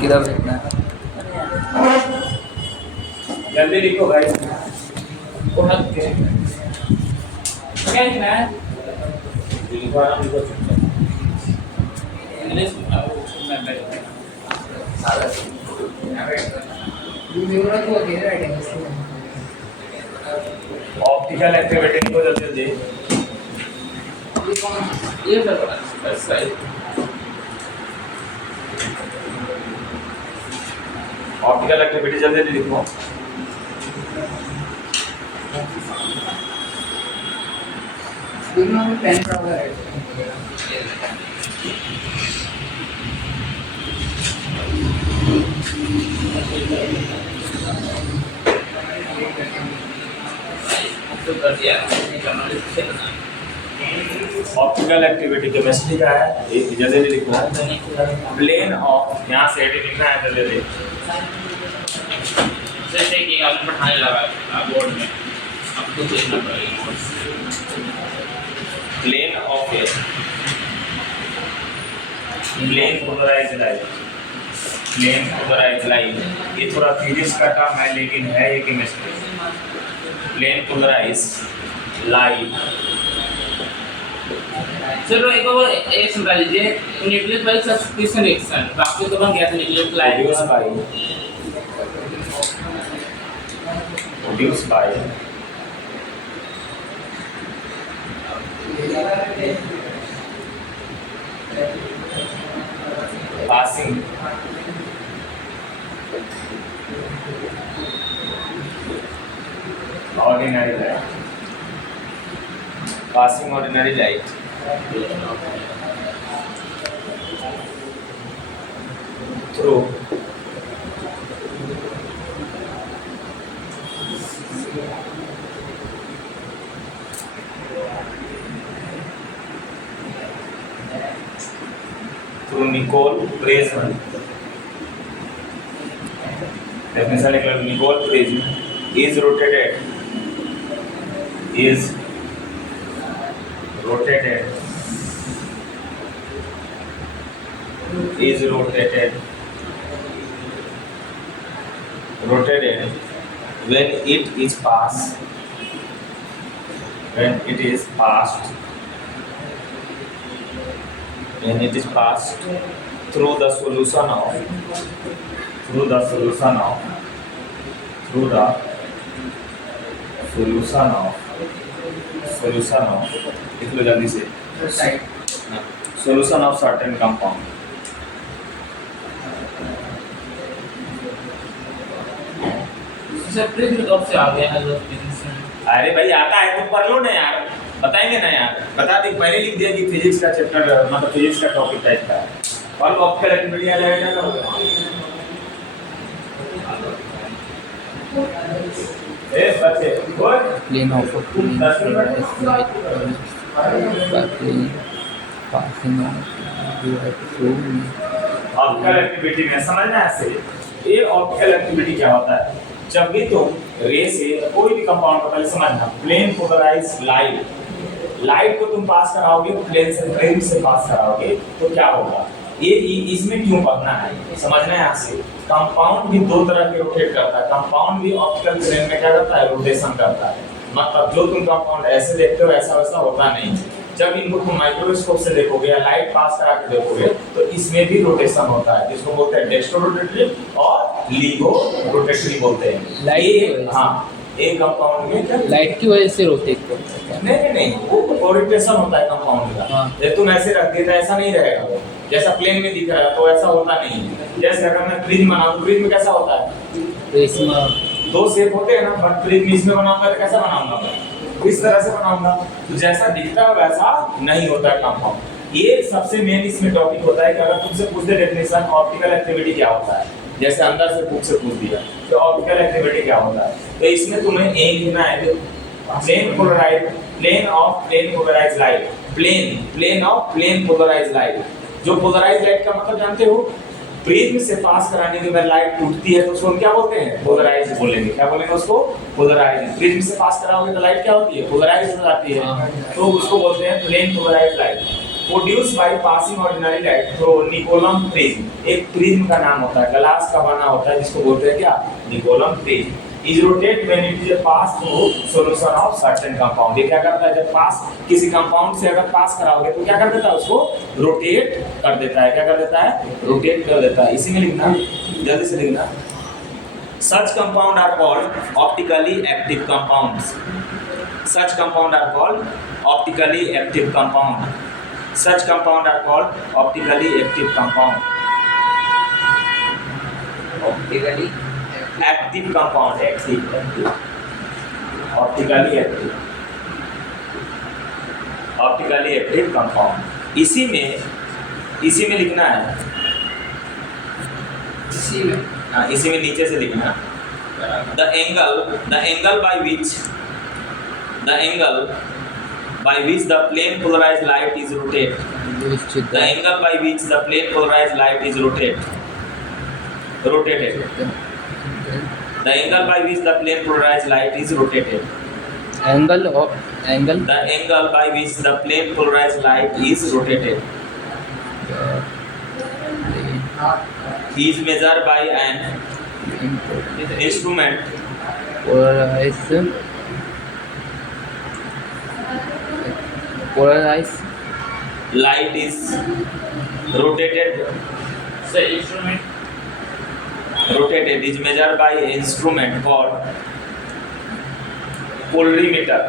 किधर देखना है? जल्दी लिखो भाई। क्या लिखना है? लिखो आराम लिखो चुपचाप। इंग्लिश में ऑप्टिकल एक्टिविटी को जल्दी जल्दी। ये सही। ऑप्टिकल एक्टिविटी जल्दी जल्दी लिखो। पेन प्रॉब्लम है। तो कर दिया। ऑप्टिकल एक्टिविटी केमिस्ट्री का है, एक जल्दी जल्दी लिखना है। प्लेन ऑफ, यहाँ से एडी लिखना है जल्दी जल्दी। जैसे कि आपने पढ़ाने लगा बोर्ड में, आपको देखना पड़ेगा। Plane of a plane polarized light, plane polarized light, ये थोड़ा फिजिक्स का टर्म है लेकिन है ये केमिस्ट्री। Plane polarized light. चलो एक और एक समझा लीजिए, न्यूक्लियर बाई सब्स्टिट्यूशन रिएक्शन। तो आपको तो बन गया था nuclear produce by passing ordinary light, passing ordinary light through Nicol prism. Definition लिख लो, Nicol prism is rotated when it is passed through the solution of लिख लो जल्दी से, solution of certain compound। Sir prism कब से आ गया है? अरे भाई आता है तुम पढ़ लो ना यार, बताएंगे ना यार, बता दे पहले लिख दिया कि फिजिक्स का चैप्टर मतलब फिजिक्स का टॉपिक टाइप का है। और ऑप्टिकल एक्टिविटी आ जाएगा क्या करोगे? ए बच्चे good. Plane of plane polarized light by plane passing on through optical activity में समझना है ऐसे, ये ऑप्टिकल एक्टिविटी क्या होता है? जब भी तुम रे से कोई भी कंपाउंड को, पहले समझना, प्लेन पोलराइज्ड लाइट को तुम पास कराओगे, प्लेन से फ्रेम से पास कराओगे तो क्या होगा? ये इसमें क्यों पढ़ना है समझना है यहाँ से। कंपाउंड भी दो तरह के रोटेट करता है, कंपाउंड भी ऑप्टिकल प्लेन में क्या करता है? रोटेशन करता है। मतलब जो तुम कंपाउंड ऐसे देखते हो ऐसा वैसा होता नहीं। जब इनको तुम माइक्रोस्कोप से देखोगे या लाइट पास करा के देखोगे तो इसमें भी रोटेशन होता है, जिसको बोलते हैं डेक्स्ट्रो रोटेटरी और लीगो रोटेटरी बोलते हैं। लाइट, हाँ, एक कंपाउंड में क्या लाइट की वजह से रोटेट करता है। नहीं, वो ओरिएंटेशन होता है कंपाउंड का। जैसे तुम ऐसे रख देता ऐसा नहीं रहेगा, वो जैसा प्लेन में दिख रहा है तो ऐसा होता नहीं है। जैसे अगर मैं प्रिज्म बनाऊं, प्रिज्म कैसा होता है? प्रिज्म दो शेप होते हैं ना, बट प्रिज्म इसमें बनाऊंगा तो कैसा बनाऊंगा मैं? इस तरह से बनाऊंगा, तो जैसा दिखता है वैसा नहीं होता है कंपाउंड। ये सबसे मेन इसमें टॉपिक होता है कि अगर तुमसे पूछ दे डेफिनेशन ऑप्टिकल एक्टिविटी क्या होता है, जैसे अंदर से बुक से पूछ दिया तो ऑप्टिकल एक्टिविटी क्या होता है, तो इसमें तुम्हें ए लिखना है plane of plane polarized light, plane of plane polarized light. जो पोलराइज्ड लाइट का मतलब जानते हो? प्रिज्म से पास कराने के बाद लाइट टूटती है तो उसको हम क्या बोलते हैं? पोलराइज्ड बोलेंगे। क्या बोलेंगे उसको? पोलराइज्ड। प्रिज्म से पास कराओगे तो लाइट क्या होती है? पोलराइज्ड हो जाती है, तो उसको बोलते हैं plane polarized light. Produced by passing ordinary light through Nicol prism. एक प्रिज्म का नाम होता है, ग्लास का बना होता है, जिसको बोलते हैं क्या, Niccolum prism. Is rotate when it is pass through solution of certain compound. ये क्या करता है, जब पास किसी कंपाउंड से अगर पास कराओगे तो क्या कर देता है, उसको रोटेट कर देता है। क्या कर देता है, रोटेट कर देता है। इसी में लिखना, जल्दी से लिखना। Such compound are called optically active compounds. Such compound are called optically active compound. Such compound are called optically active compound. Optically Active compound, active. Optically active. Optically active compound. इसी में लिखना है। इसी में इसी में नीचे से लिखना। The angle by which the plane polarized light is rotated. The angle by which the plane polarized light is rotated. The angle by which the plane polarized light is rotated. Angle The angle by which the plane polarized light is rotated is measured by an instrument polarized light is rotated is measured by an instrument called polarimeter.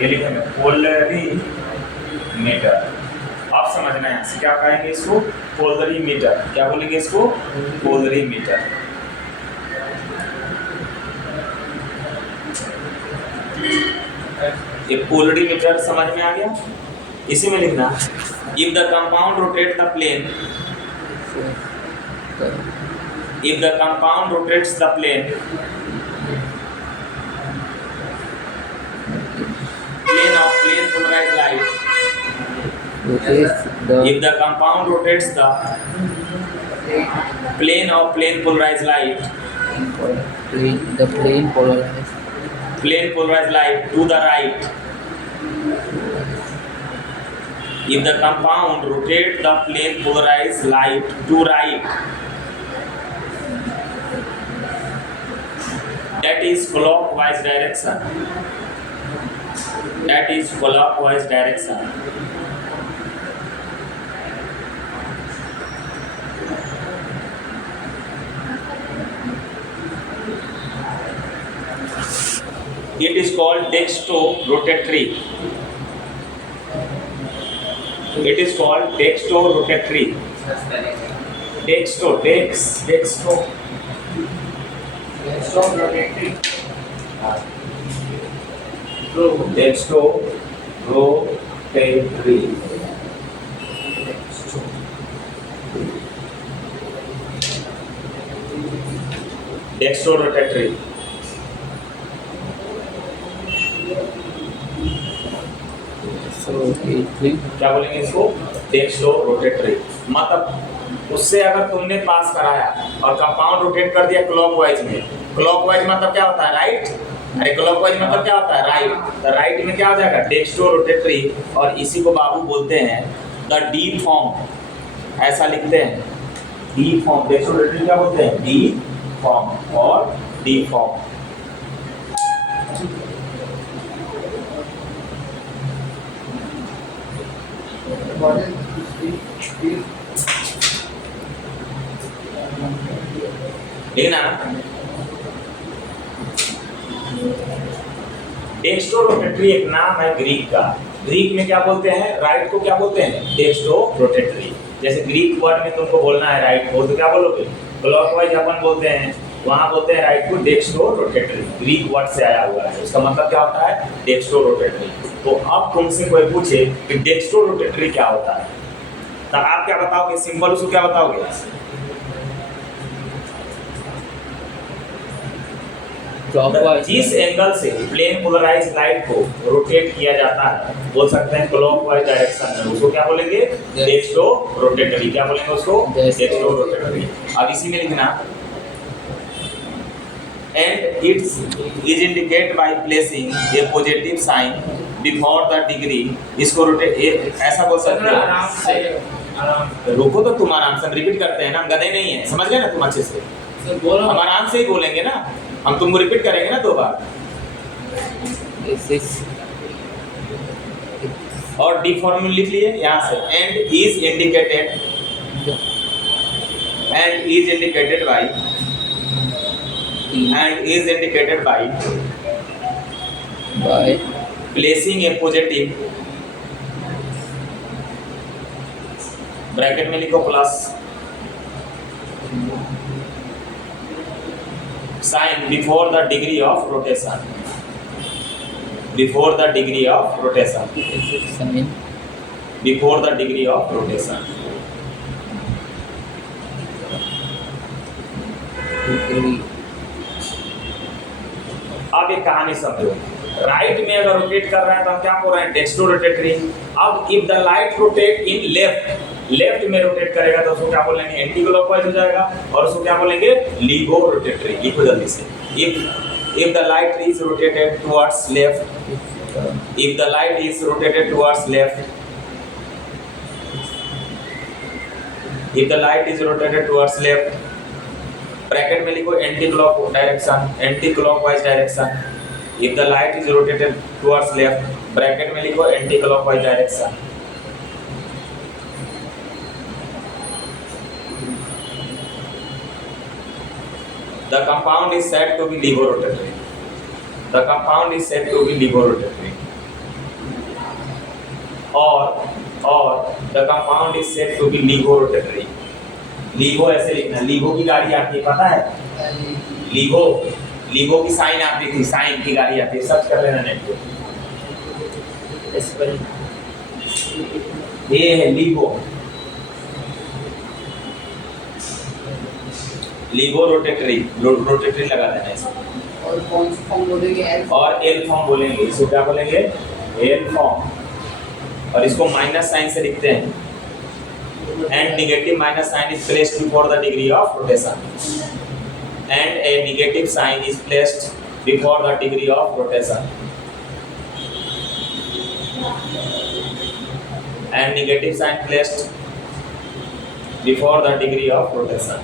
ये लिखे में polarimeter। आप समझना है क्या कहेंगे इसको, polarimeter। क्या बोलेंगे इसको, polarimeter। ये polarimeter समझ में आ गया। इसी में लिखना, if the compound rotates the plane of plane polarized light, if the compound rotates the plane of plane polarized light to the right, if the compound rotates the plane polarized light to right, that is clockwise direction. It is called dextrorotatory. Dextrorotatory. क्या बोलेंगे इसको, dextrorotatory. मतलब उससे अगर तुमने पास कराया और compound rotate कर दिया क्लॉकवाइज में, क्लॉकवाइज मतलब क्या होता है, राइट। अरे क्लॉकवाइज मतलब क्या होता है, राइट। तो राइट में क्या हो जाएगा, डेक्स्ट्रोरोटेटरी। और इसी को बाबू बोलते हैं द डी फॉर्म, ऐसा लिखते हैं डी फॉर्म। डेक्स्ट्रोरोटेटरी क्या बोलते हैं, डी फॉर्म और डी फॉर्म। लेना डेक्स्ट्रोरोटेटरी एक नाम है ग्रीक का। ग्रीक में क्या बोलते हैं, राइट को क्या बोलते हैं, डेक्स्ट्रोरोटेटरी। जैसे ग्रीक वर्ड में तुमको बोलना है राइट को, तो क्या बोलोगे, क्लॉकवाइज अपन बोलते हैं, वहां बोलते हैं राइट को डेक्स्ट्रोरोटेटरी। ग्रीक वर्ड से आया हुआ है, उसका मतलब क्या होता है, डेक्स्ट्रोरोटेटरी। तो अब तुमसे कोई पूछे कि डेक्स्ट्रोरोटेटरी क्या होता है, तो आप क्या बताओगे, सिंपल उसको क्या बताओगे, जिस एंगल से प्लेन पोलराइज्ड लाइट को रोटेट किया जाता है, बोल सकते हैं क्लॉकवाइज डायरेक्शन में, उसको क्या बोलेंगे, डेक्स्ट्रोरोटेटरी। क्या बोलेंगे उसको, डेक्स्ट्रोरोटेटरी। अब इसी में लिखना, and it's is indicate by placing a positive sign before the degree. इसको रोटेट ऐसा बोल सकते आराम से हो। रुको तो तुम आराम से, हम रिपीट करते हैं ना, हम गधे नहीं है, समझ गए ना तुम अच्छे से। सर बोलो। हम आराम से ही बोलेंगे ना, हम तुमको रिपीट करेंगे ना 2 बार। और डी फॉर्मूला लिख लिए यहाँ से, and is indicated by placing a positive, bracket में लिखो plus, sign before the degree of rotation, before the degree of rotation, before the degree of rotation. अब एक कहानी समझो, राइट में अगर रोटेट कर रहे हैं तो हम क्या बोल रहे हैं, डेक्स्ट्रो रोटेटरी। अब if the light rotate in left, left में रोटेट करेगा तो उसको क्या बोलेंगे, एंटी क्लॉकवाइज हो जाएगा, और उसको क्या बोलेंगे, लीगो रोटेटरी। लिखो जल्दी से, if the light is rotated towards left, if the light is rotated towards left, if the light is rotated towards left, bracket में लिखो anti clock direction, anti clockwise direction. if the light is rotated towards left, bracket में लिखो anti clockwise direction. The compound is said to be levorotatory. The compound is said to be levorotatory. और the compound is said to be levorotatory. LIGO ऐसे लिखना, LIGO की गाड़ी आती है, पता है? लीगो, लीगो की साइन आती थी, साइन की गाड़ी आती है, सर्च कर लेना नेट पे। ये है लीगो, लीगो रोटेटरी, रोटेटरी लगा देना इसमें। और कौन सा फॉर्म बोलेंगे, एल? और एल फॉर्म बोलेंगे, इसको क्या बोलेंगे, एल फॉर्म। और इसको माइनस साइन से लिखते हैं, and negative minus sign is placed before the degree of rotation, and a negative sign is placed before the degree of rotation, and negative sign placed before the degree of rotation.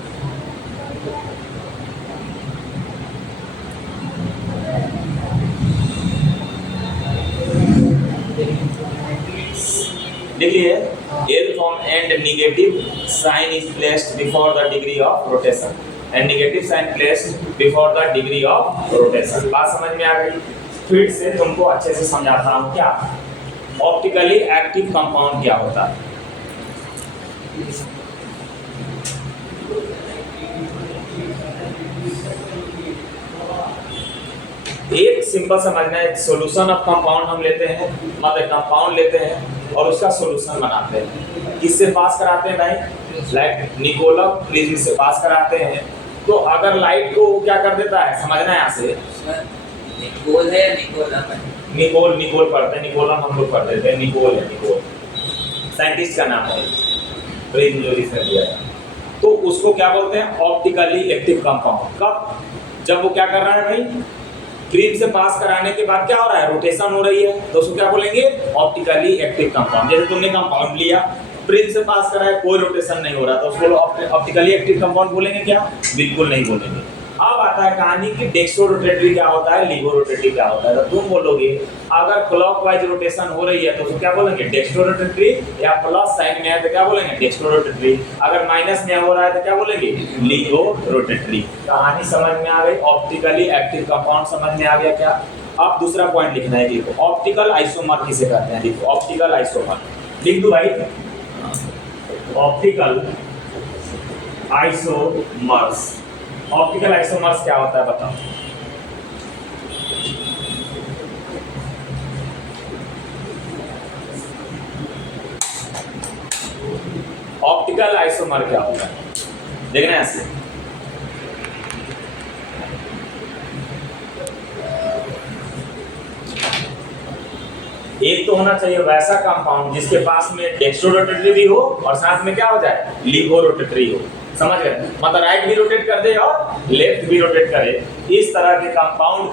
देखिए, L form and negative sign is placed before the degree of rotation, and negative sign placed before the degree of rotation. बात समझ में आ गई? फिर से तुमको अच्छे से समझाता हूँ। क्या ऑप्टिकली एक्टिव कंपाउंड क्या होता है? एक सिंपल समझना है, सॉल्यूशन ऑफ कंपाउंड हम लेते हैं, मतलब कंपाउंड लेते हैं और उसका सॉल्यूशन बनाते हैं। किससे पास कराते हैं भाई? लाइट निकोलम प्रिज्म से पास कराते हैं। तो अगर लाइट को क्या कर देता है, समझना है यहाँ से, निकोल है या निकोलम है? निकोल, निकोल पढ़ते हैं, निकोलम हम लोग पढ़ देते हैं, निकोल है, निकोल साइंटिस्ट का नाम है, प्रिज्म जो रिसर्च दिया है। तो उसको क्या बोलते हैं, ऑप्टिकली एक्टिव कंपाउंड। कब? जब वो क्या कर रहा है भाई, प्रिज्म से पास कराने के बाद क्या हो रहा है, रोटेशन हो रही है, तो उसको क्या बोलेंगे, ऑप्टिकली एक्टिव कंपाउंड। जैसे तुमने कंपाउंड लिया, प्रिज्म से पास कराया, कोई रोटेशन नहीं हो रहा, तो उसको ऑप्टिकली एक्टिव कंपाउंड बोलेंगे क्या? बिल्कुल नहीं बोलेंगे। अब आता है कहानी कि डेक्स्ट्रो रोटेटरी क्या होता है, लीगो रोटेटरी क्या होता है। तो तुम बोलोगे अगर क्लॉकवाइज रोटेशन हो रही है तो उसको क्या बोलेंगे, डेक्स्ट्रो रोटेटरी, या प्लस साइन में है तो क्या बोलेंगे, डेक्स्ट्रो रोटेटरी। अगर माइनस में हो रहा है तो क्या बोलेंगे, लीगो रोटेटरी। कहानी समझ में आ गई, ऑप्टिकली एक्टिव कंपाउंड समझ में आ गया क्या? अब दूसरा पॉइंट लिखना है, देखो ऑप्टिकल आइसोमर किसे कहते हैं, देखो ऑप्टिकल आइसोमर लिख दो भाई, ऑप्टिकल आइसोमर्स। ऑप्टिकल आइसोमर्स क्या होता है बताओ? ऑप्टिकल आइसोमर क्या होता है, देखना ऐसे, एक तो होना चाहिए वैसा कंपाउंड जिसके पास में डेक्स्ट्रो रोटेटरी भी हो और साथ में क्या हो जाए, लीगो रोटेटरी हो। समझ गए? मतलब राइट भी रोटेट कर दे और लेफ्ट भी रोटेट करे। इस तरह के कंपाउंड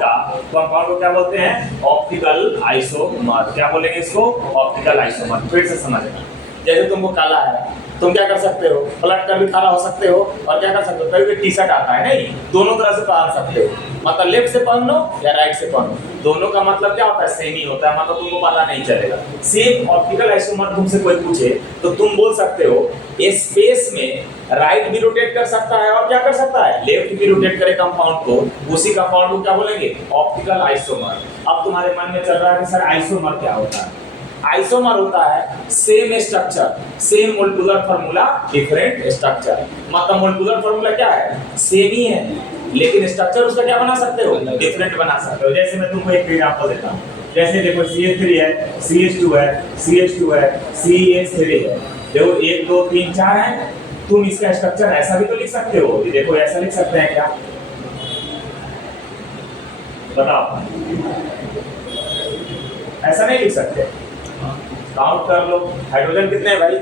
को क्या बोलते हैं? Optical isomer. क्या बोलेंगे इसको? Optical isomer. फिर से समझना, जैसे तुमको काला है, तुम क्या कर सकते हो? पलट कर भी खड़ा हो सकते हो, और क्या कर सकते हो? कभी भी टी शर्ट आता है नहीं, दोनों तरह से पहन सकते हो, मतलब लेफ्ट से पहनो या राइट से पहनो, दोनों का मतलब क्या होता है? सेम ही होता है, मतलब तुमको पता नहीं चलेगा। सेम ऑप्टिकल आइसोमर तुमसे कोई पूछे तो तुम बोल सकते हो स्पेस में राइट भी रोटेट कर सकता है और क्या कर सकता है? लेफ्ट भी रोटेट करे कंपाउंड को, उसी कंपाउंड को क्या बोलेंगे? Optical isomer. अब तुम्हारे मन में चल रहा है कि सर आइसोमर क्या होता है? आइसोमर होता है same structure, same molecular formula, different structure. मतलब मोलिकुलर फार्मूला क्या है? सेम ही है, लेकिन स्ट्रक्चर उसका क्या बना सकते हो? डिफरेंट बना सकते हो। जैसे मैं तुमको एक एग्जांपल देता हूँ, जैसे देखो CH3 है, CH2 है, CH2 है, CH3 है, देखो 1 2 3 4 है। तुम इसका स्ट्रक्चर ऐसा भी तो लिख सकते हो, ये देखो ऐसा लिख सकते हैं क्या? बताओ, ऐसा नहीं लिख सकते? काउंट कर लो, हाइड्रोजन कितने हैं भाई?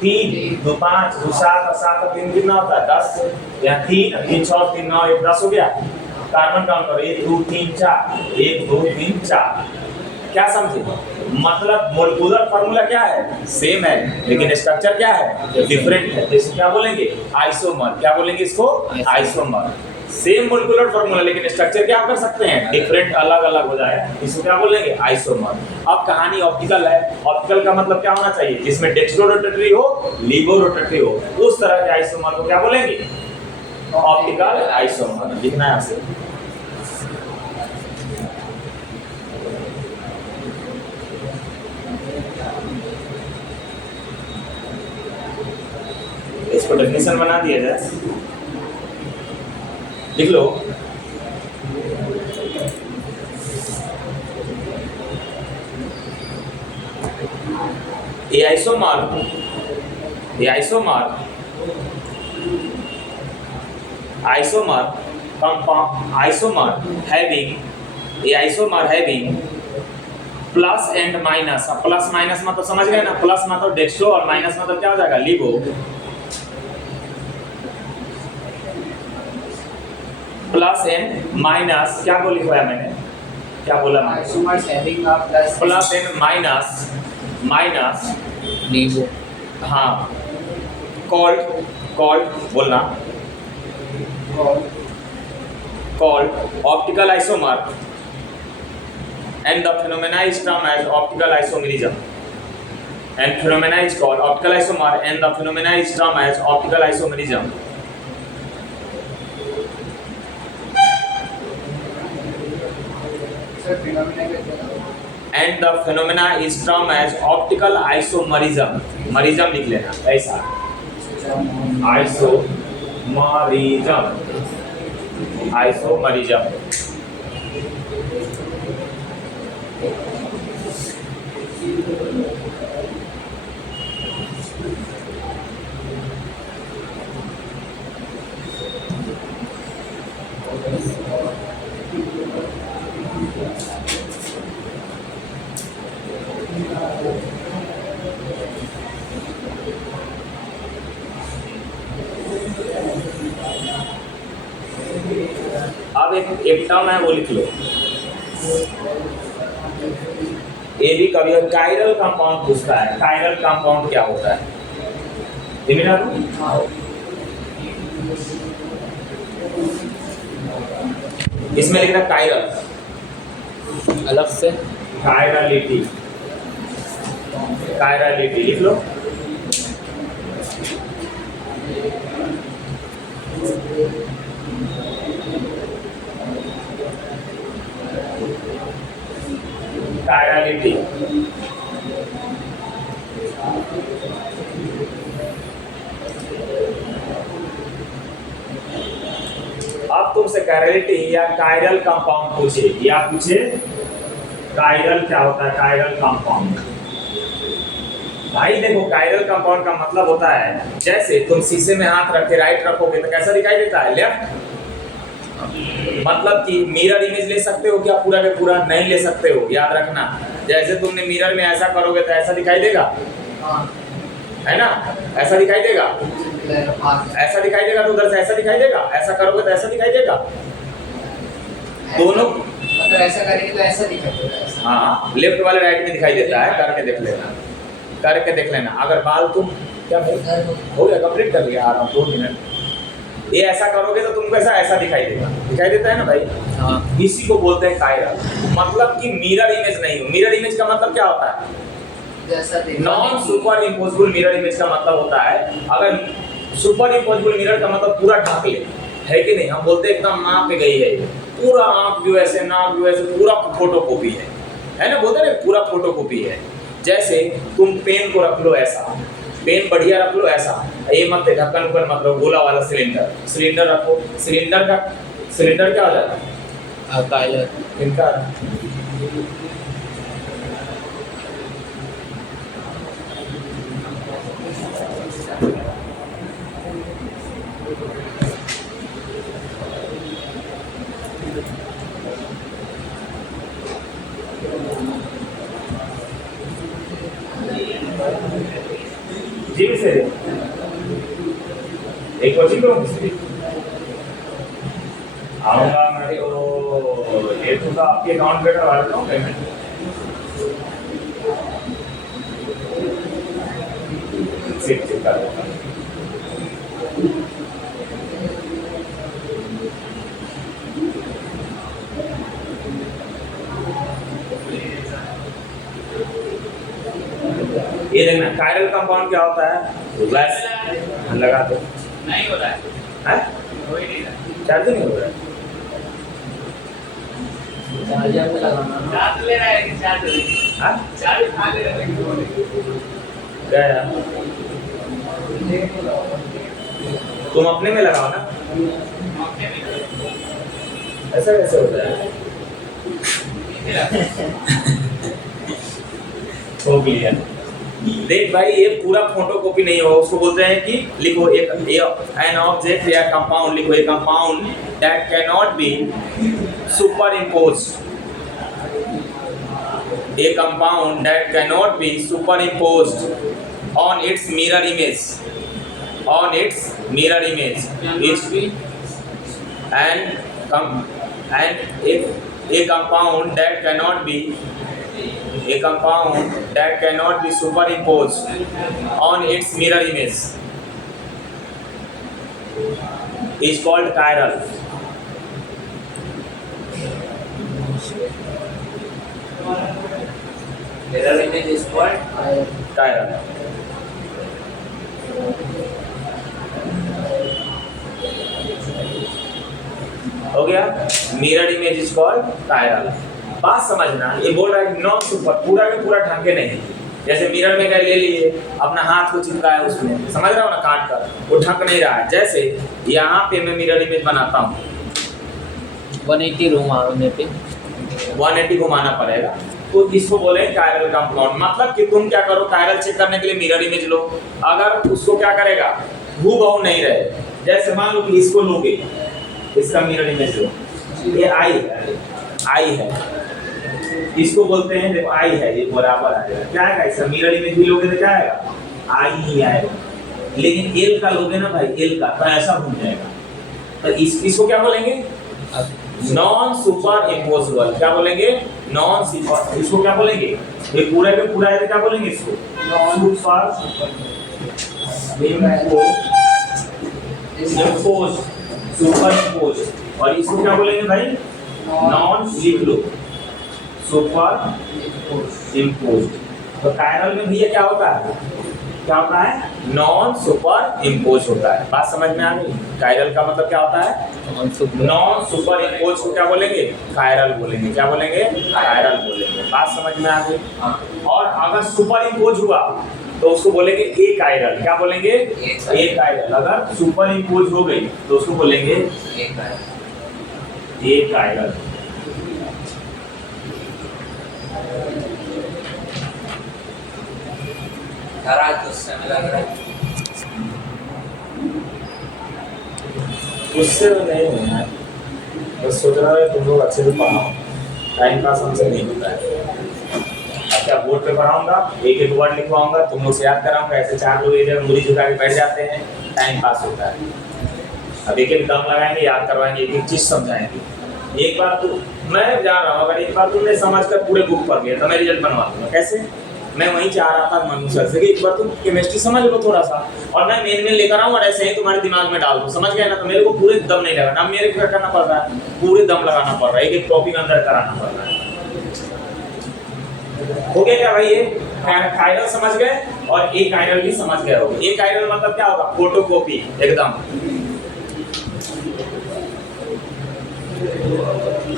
3 2 5 2 7 और 7 और 3 कितना होता है? 10। यहाँ 3 3 6 3 9 1 10 हो गया। कार्बन काउंट करो, 1 2 3 4, 1 2 3 4। क्या समझे? मतलब मोलिकुलर फार्मूला क्या है? सेम है, लेकिन स्ट्रक्चर क्या है? डिफरेंट है। इसको क्या बोलेंगे? आइसोमर। क्या बोलेंगे इसको? आइसोमर। सेम मोलिकुलर फार्मूला लेकिन स्ट्रक्चर क्या कर सकते हैं? डिफरेंट, अलग अलग हो जाए, इसको क्या बोलेंगे? आइसोमर। अब कहानी ऑप्टिकल है। ऑप्टिकल का मतलब क्या होना चाहिए? जिसमें डेक्स्ट्रो रोटेटरी हो, लीवो रोटेटरी हो, उस तरह के आइसोमर को क्या बोलेंगे? Optical isomer. लिखना है आपसे। इसको डेफिनेशन बना दिया जाए, लिख लो। A isomer having plus and minus. अब प्लस माइनस मतलब समझ गए ना? प्लस मतलब डेक्स्ट्रो और माइनस मतलब क्या हो जाएगा? लीवो। प्लस एंड माइनस क्या बोली हुआ है मैंने? क्या बोला मैंने? Isomers having a plus and minus levo. हाँ, कॉल्ड बोलना, called optical isomer, and the phenomena is termed as optical isomerism. And phenomena is called optical isomer, and the phenomena is termed as optical isomerism. Sir phenomena क्या है? And the phenomena is termed as optical isomerism. मरिज्म लिख लेना ऐसा, isomerism. अब एक term है वो लिख लो, ये भी कभी कायरल कंपाउंड पूछता है। कायरल कंपाउंड क्या होता है? इसमें लिखना कायरल अलग से कायरलिटी लिख लो। कायरलिटी अब तुमसे कायरलिटी या कायरल कंपाउंड पूछे या पूछे कायरल क्या होता है? कायरल कंपाउंड भाई देखो, कायरल कंपाउंड का मतलब होता है जैसे तुम शीशे में हाथ रख के राइट रखोगे तो कैसा दिखाई देता है? लेफ्ट। मतलब कि मिरर इमेज ले सकते हो क्या? पूरा के पूरा नहीं ले सकते हो, याद रखना। जैसे तुमने मिरर में ऐसा करोगे तो ऐसा दिखाई देगा, है ना, ऐसा दिखाई देगा, ऐसा दिखाई देगा तो उधर से ऐसा दिखाई देगा, ऐसा करोगे तो ऐसा दिखाई देगा, दोनों मतलब ऐसा करेंगे तो ऐसा दिखाई देगा। हाँ, लेफ्ट वाले राइट में दिखाई देता है, करके देख लेना, करके देख लेना। अगर बाल तुम क्या भाई हो गया, कंप्लीट कर लिया, आ रहा हूँ 2 मिनट। ये ऐसा करोगे तो तुमको ऐसा ऐसा दिखाई देगा, दिखाई देता है ना भाई। हाँ। इसी को बोलते हैं कायरल, मतलब कि मिरर इमेज नहीं हो। मिरर इमेज का मतलब क्या होता है? जैसा देखा non super imposable mirror image का मतलब होता है, अगर सुपर इम्पोजिबल मिरर का मतलब पूरा ढक ले, है कि नहीं? हम बोलते हैं एकदम नाक पे गई है, पूरा आंख जो ऐसे, नाक जो ऐसे, पूरा फोटो कॉपी है ना, बोलते हैं पूरा फोटो कॉपी है। जैसे तुम पेन को रख लो ऐसा, पेन बढ़िया रख लो ऐसा, ये मत ढक्कन ऊपर मत रखो, गोला वाला सिलेंडर, सिलेंडर रखो, सिलेंडर का सिलेंडर क्या हो जाता है? कायरल। इनका जी से एक कोचिंग करूँ, आऊँगा मैं तो ये तो आपके अकाउंट पे करवा देता हूँ पेमेंट। चेक कर देता हूँ। ये देखना कायरल कंपाउंड क्या होता है, बस लगा दो। नहीं हो रहा है, हैं? हो ही नहीं रहा। चार्ज नहीं हो रहा है? चार्जर में लगाना। चार्ज ले रहा है कि चार्ज हो रही है? हाँ? चार्ज खा ले रहा है कि हो रही है? क्या यार? तुम अपने में लगाओ ना, मौके में ऐसा कैसे होता है? हो गया। देख भाई, ये पूरा फोटो कॉपी नहीं होगा, उसको बोलते हैं कि लिखो एन ऑब्जेक्ट या कंपाउंड, लिखो ए compound that can not be super imposed, a compound that cannot be superimposed on its mirror image, on its mirror image is a compound that cannot be superimposed on its mirror image is called chiral. Mirror image is called Chiral. हो गया, mirror image is called chiral. बात समझना, ये बोल रहा है non super, पूरा के पूरा ढंग के नहीं। जैसे मिरर में क्या ले लिए, अपना हाथ को चिपकाया उसमें, समझ रहा हो ना, काट कर, वो ढक नहीं रहा है। जैसे यहाँ पे मैं मिरर इमेज बनाता हूँ, 180 घुमाने पे 180 घुमाना पड़ेगा, तो इसको बोले कायरल कंपाउंड। मतलब कि तुम क्या करो, कायरल चेक करने के लिए मिरर इमेज लो, अगर उसको क्या करेगा, हूबहू नहीं रहे। जैसे मान लो कि इसको लोगे, इसका मिरर इमेज लो, ये आई है, इसको बोलते हैं, देखो आई है, ये बराबर आएगा, क्या आएगा, इसका मिरर इमेज भी लोगे तो क्या आएगा, आई ही आएगा। लेकिन एल का लोगे ना भाई, एल का, तो ऐसा घूम जाएगा। तो इसको क्या बोलेंगे, नॉन सुपर इम्पोजिबल। क्या बोलेंगे, नॉन सुपर। इसको क्या बोलेंगे, ये पूरा के पूरा है तो क्या बोलेंगे इसको, non super impose, super impose. और इसको क्या बोलेंगे भाई, नॉन, लिख लो, सुपर इम्पोज। तो कायरल में भैया क्या होता है, क्या होता है, नॉन सुपर इम्पोज होता है। बात समझ में आ गई? कायरल का मतलब क्या होता है, नॉन सुपर इम्पोज को क्या बोलेंगे, कायरल बोलेंगे। क्या बोलेंगे, कायरल बोलेंगे। बात समझ में आ गई? और अगर सुपर इम्पोज हुआ तो उसको बोलेंगे ए कायरल। क्या बोलेंगे, ए कायरल। अगर सुपर इम्पोज हो गई तो उसको बोलेंगे ए कायरल। उससे नहीं होना है, बस सोच रहा है तुम लोग अच्छे से पढ़ाओ, टाइम पास हमसे नहीं होता है। क्या बोर्ड पे पढ़ाऊंगा, एक एक वर्ड लिखवाऊंगा, तुम लोग से याद कराऊंगा, ऐसे 4 लोग एक जगह मुड़ी झुका के बैठ जाते हैं, टाइम पास होता है। अब एक एक दम लगाएंगे, याद करवाएंगे, एक एक चीज समझाएंगे। एक बार तो मैं जा रहा हूँ, अगर एक बार तुमने समझ कर पूरे बुक पढ़ लिया तो मैं रिजल्ट बनवा दूंगा। कैसे? मैं वहीं चाह रहा था मनु सर से कि एक बार तुम केमिस्ट्री समझ लो थोड़ा सा, और मैं मेन लेकर आऊँ और ऐसे ही तुम्हारे दिमाग में डाल दूँ, समझ गए ना? तो मेरे को पूरे दम नहीं लगाना, अब मेरे को क्या करना पड़ रहा है, पूरे दम लगाना पड़ रहा है, एक एक टॉपिक अंदर कराना पड़ रहा है। हो गया क्या भाई? ये कायरल समझ गए और एक कायरल भी समझ गए होगे। एक कायरल मतलब क्या होगा? फोटोकॉपी एकदम।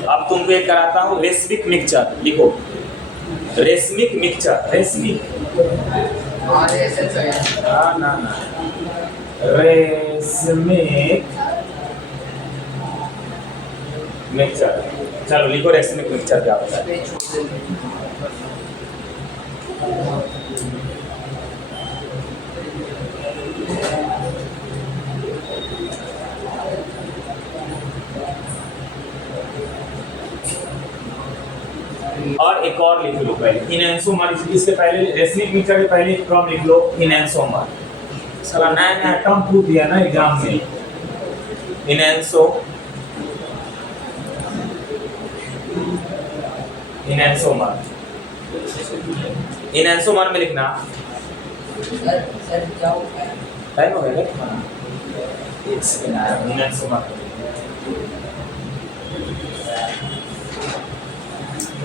अब तुमको एक कराता हूँ रेसमिक मिक्सचर, लिखो रेसमिक मिक्सचर, रेसमिक और ऐसे चाहिए ना रेसमिक मिक्सचर। चलो लिखो रेसमिक मिक्सचर क्या होता है। और एक और लिख लो पहले, इनएंसोमर। इसके पहले रेसमिक मिक्सचर के पहले एक टर्म लिख लो, इनएंसोमर। साला नया नया टर्म पूछ दिया ना एग्जाम में। इनएंसोमर में लिखना। सर क्या होता है? टाइम हो गया क्या? इनएंसोमर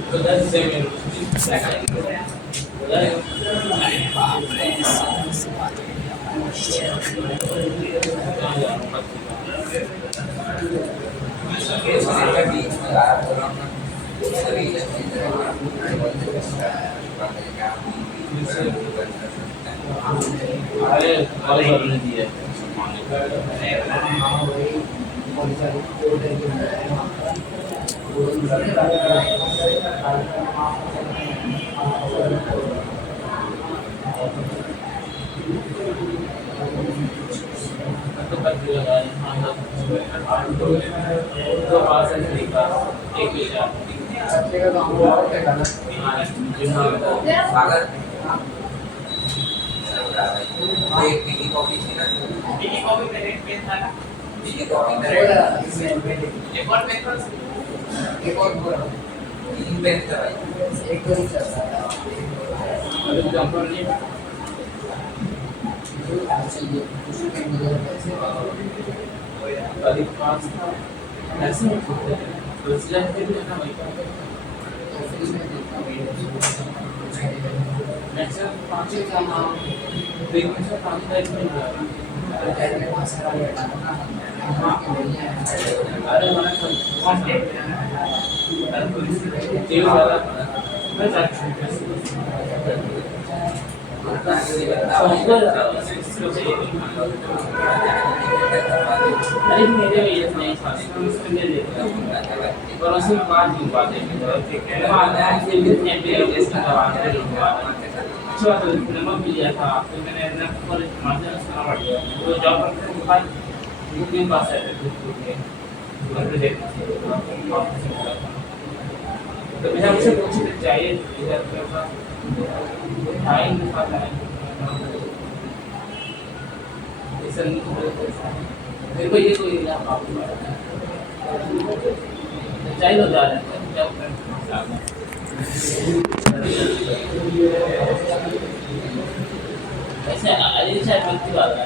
तो 10 से मिनट अरे कॉलेज वालों ने दिया तो कर दिया तो पास है तरीका एक विचार सबसे का काम हुआ और क्या करना? सागर एक मिनी कॉपी थी ना, मिनी कॉपी में रेट पेन था ना मिनी कॉपी में एक और पेन था एक और पूरा तीन पेन था भाई एक तो नहीं चलता था। अरे एग्जांपल ये अच्छा ये कुछ पेन वगैरह कैसे करीब 5 था ऐसे ही होते हैं तो इसलिए भी है ना भाई ऑफिस में देखता हूँ मैक्सिमम 5 का नाम पेन में 5 टाइप में पहले वहाँ सारा बैठा था ना, वहाँ के बढ़िया है। अरे हमारा कांटेक्ट ये वाला मैं अरे मेरे लिए नहीं था उसमें ले लेता पर उसमें बाद में बात है बाद से भी एमबीए टेस्ट करवाने लूंगा अच्छा तो नंबर मिल गया था तो मैंने अपना पर मार्जिन करना पड़ गया तो जॉब करने के बाद बुकिंग पास है तो मुझे मुझसे कुछ चाहिए इधर का टाइम दिखाता है ऐसा मेरे को ये कोई चाहिए तो जा रहे हैं क्या ऐसे अली शायद मत की बात है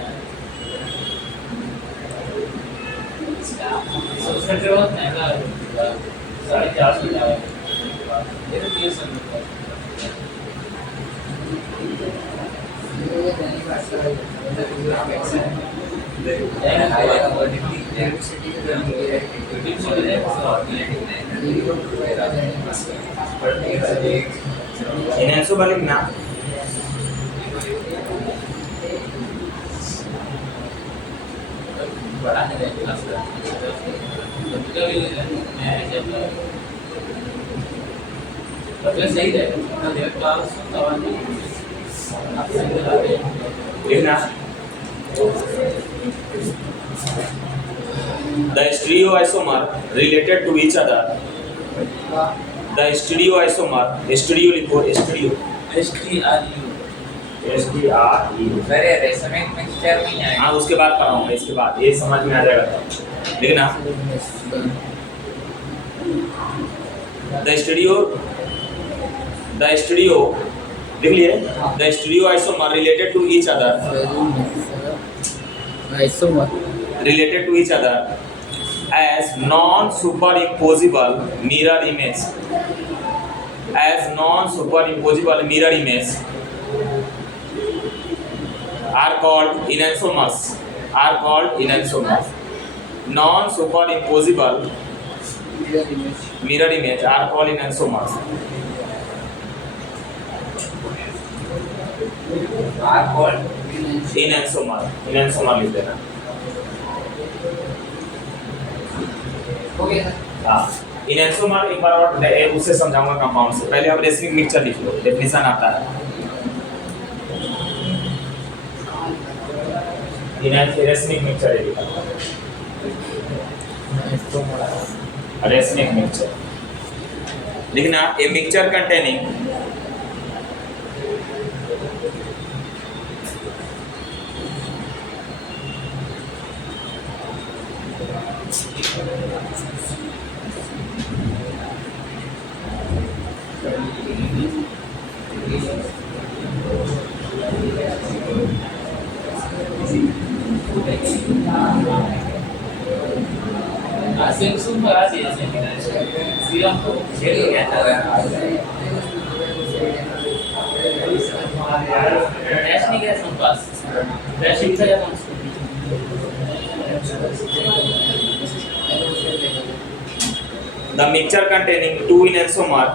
सबसे बहुत महंगा 450 का है ये तो ये सब ये दैनिक भास्कर है, मतलब ऐसा है। यूनिवर्सिटी के दैनिक है, ये लोग पूरा दैनिक भास्कर इनएंसोमर लिखना। बड़ा है क्लास का तो सही है ना देव क्लास तवानी आप सही लगाते हैं लिखना। The stereoisomer related to each other. The stereoisomer, stereo लिखो, स्टीरियो, STRU STREO। अरे रेशमिक मिक्सचर में ही आएगा। हाँ उसके बाद पढ़ाऊंगा, इसके बाद ये समझ में आ जाएगा तब। लिखना द स्टीरियो लिख लिए, the stereoisomer related to each other, related to each other as non-superimposable mirror image, as non-superimposable mirror image are called enantiomers, non-superimposable mirror image are called enantiomers। Are called enantiomer लिख देना। हो गया sir. हाँ, enantiomer एक बार और उससे समझाऊंगा compound से, पहले आप रेसमिक मिक्सचर लिख लो, डेफिनेशन आता है। रेसमिक मिक्सचर लिखा, रेसमिक मिक्सचर लिखना, a mixture containing super así es serum को ये क्या था रैशनिक है संपास रैशनिक का क्या the mixture containing two enantiomer,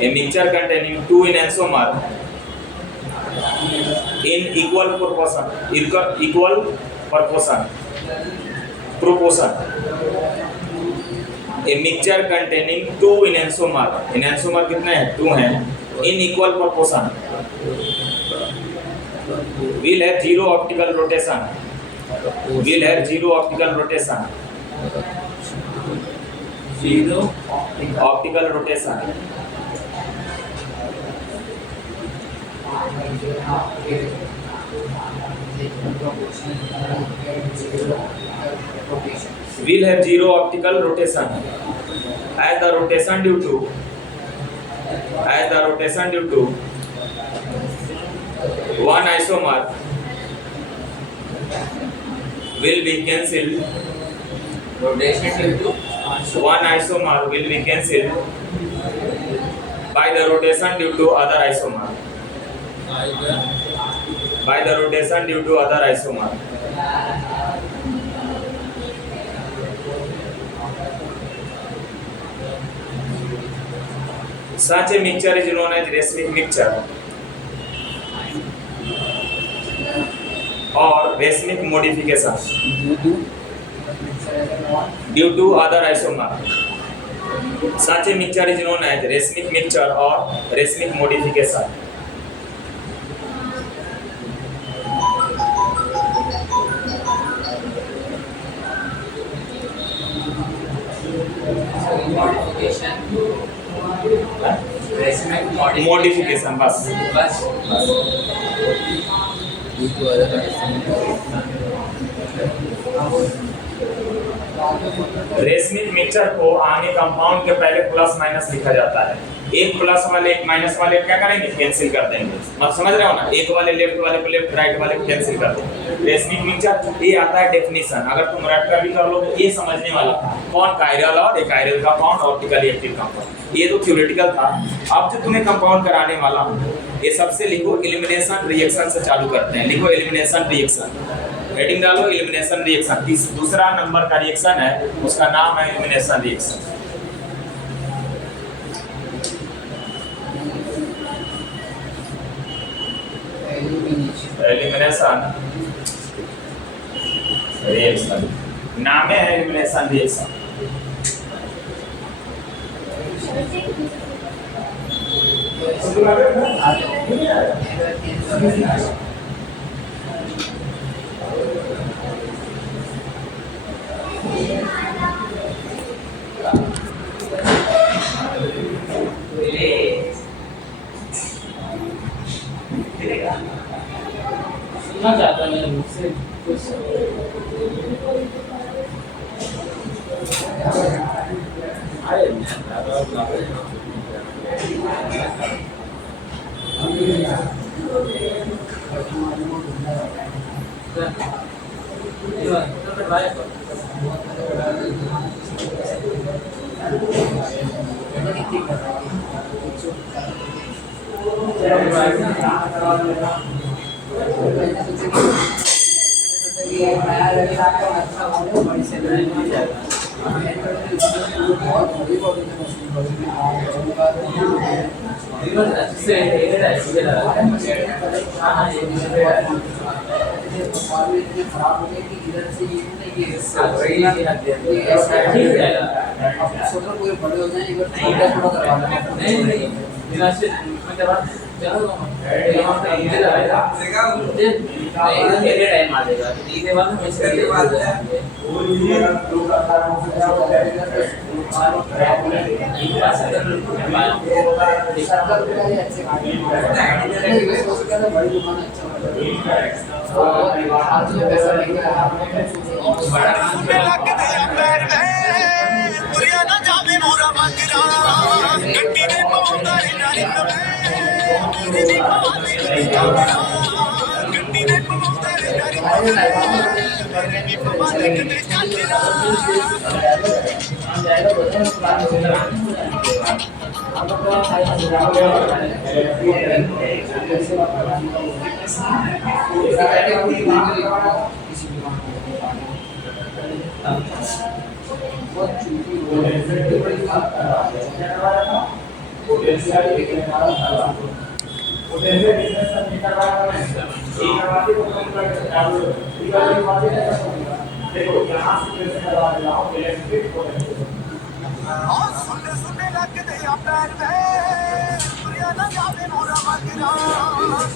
a mixture containing two enantiomer in equal proportion, a mixture containing two enantiomer, enantiomer कितने हैं, 2 हैं, in equal proportion will have zero optical rotation, zero optical rotation will have zero optical rotation as the rotation due to one isomer will be cancelled, rotation due to one isomer will be cancelled by the rotation due to other isomer, Such a mixture is known as racemic mixture or racemic modification due to other isomer. Such a mixture is known as racemic mixture or racemic modification. Modification बस racemic mixture को आगे compound के पहले plus minus लिखा जाता है, एक plus वाले एक माइनस वाले क्या करेंगे, कैंसिल कर देंगे। आप समझ रहे हो ना, एक वाले लेफ्ट वाले को लेफ्ट, राइट वाले को कैंसिल कर देंगे। रेसमिक मिक्सचर ये आता है डेफिनेशन, अगर तुम रट कर भी कर लो तो ये समझने वाला कौन कायरल और एकायरल कंपाउंड, ऑप्टिकली एक्टिव कंपाउंड, ये तो थ्योरेटिकल था। अब जो तुम्हें कंपाउंड कराने वाला हूँ, ये सबसे लिखो एलिमिनेशन रिएक्शन से चालू करते हैं। लिखो एलिमिनेशन रिएक्शन, हेडिंग डालो एलिमिनेशन रिएक्शन। दूसरा नंबर का रिएक्शन है, उसका नाम है एलिमिनेशन रिएक्शन। एलिमिनेशन रिएक्शन नाम है एलिमिनेशन रिएक्शन। सुनना चाहता मैं मुझसे कुछ अरे खराब हो गया कि इधर से ये सोचो पूरे बड़े हो जाए एक बार छोटा छोटा करवा नहीं बिना से मैं जब चलो यहाँ पे इधर आएगा इधर मेरे टाइम आ जाएगा इसके बाद मैं इसके बाद देखो यहाँ से कैसे करवा रहा हूँ इलेक्ट्रिक और सुनने सुनने लग गए पैर में दुनिया न जावे मोरा मगरा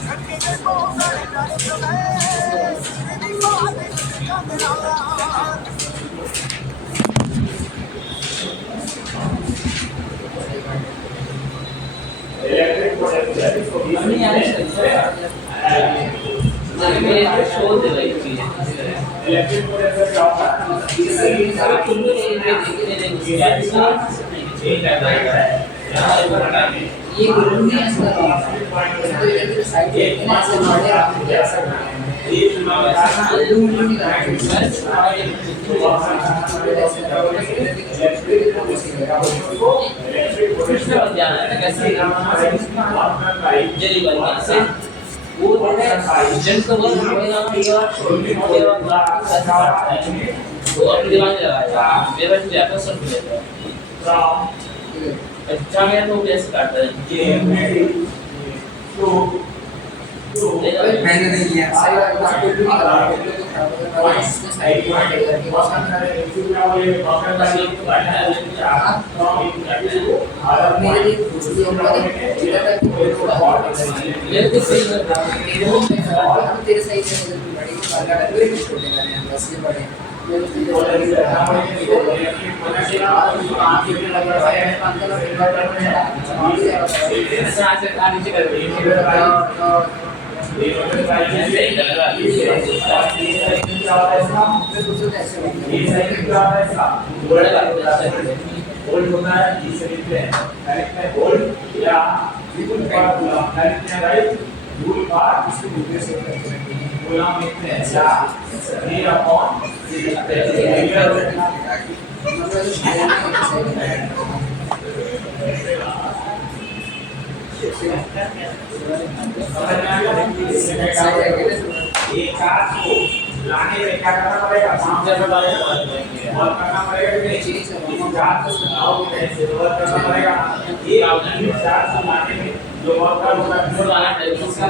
छटके के बहुत सारे डर में मेरी बात कंगना इलेक्ट्रिक प्रोडक्ट को नहीं मेरे को शो दे रही थी इलेक्ट्रिक प्रोडक्ट क्या होता है तुम लोग ये गुरु नहीं है इसका तो इधर साइड एक ना से मारे आप जैसा ये वो जन का वर्क होगा वो अपने दिमाग में लगाया मेरा जो जाता सब मिलेगा अच्छा गया तो कैसे काटता है मैंने नहीं किया साइड नहीं करा साइड मेरे लिए दूसरी ये तो सही है तेरे सही है बड़ी छोटे करने बस ये बड़े नीचे कर होल्ड होता है इसे लिखते हैं डायरेक्ट में होल्ड या बिल्कुल पार्ट डायरेक्ट में राइट रूल पार्ट इसको दूसरे से करते हैं गुलाम लिखते हैं या ये अपॉन लिखते हैं एक चार्ज को लाने में क्या करना पड़ेगा सामने में और करना पड़ेगा कि नहीं चार्ज को सुनाओ कैसे और करना पड़ेगा ये चार्ज को लाने में जो वर्क का होगा वो लाना पड़ेगा उसका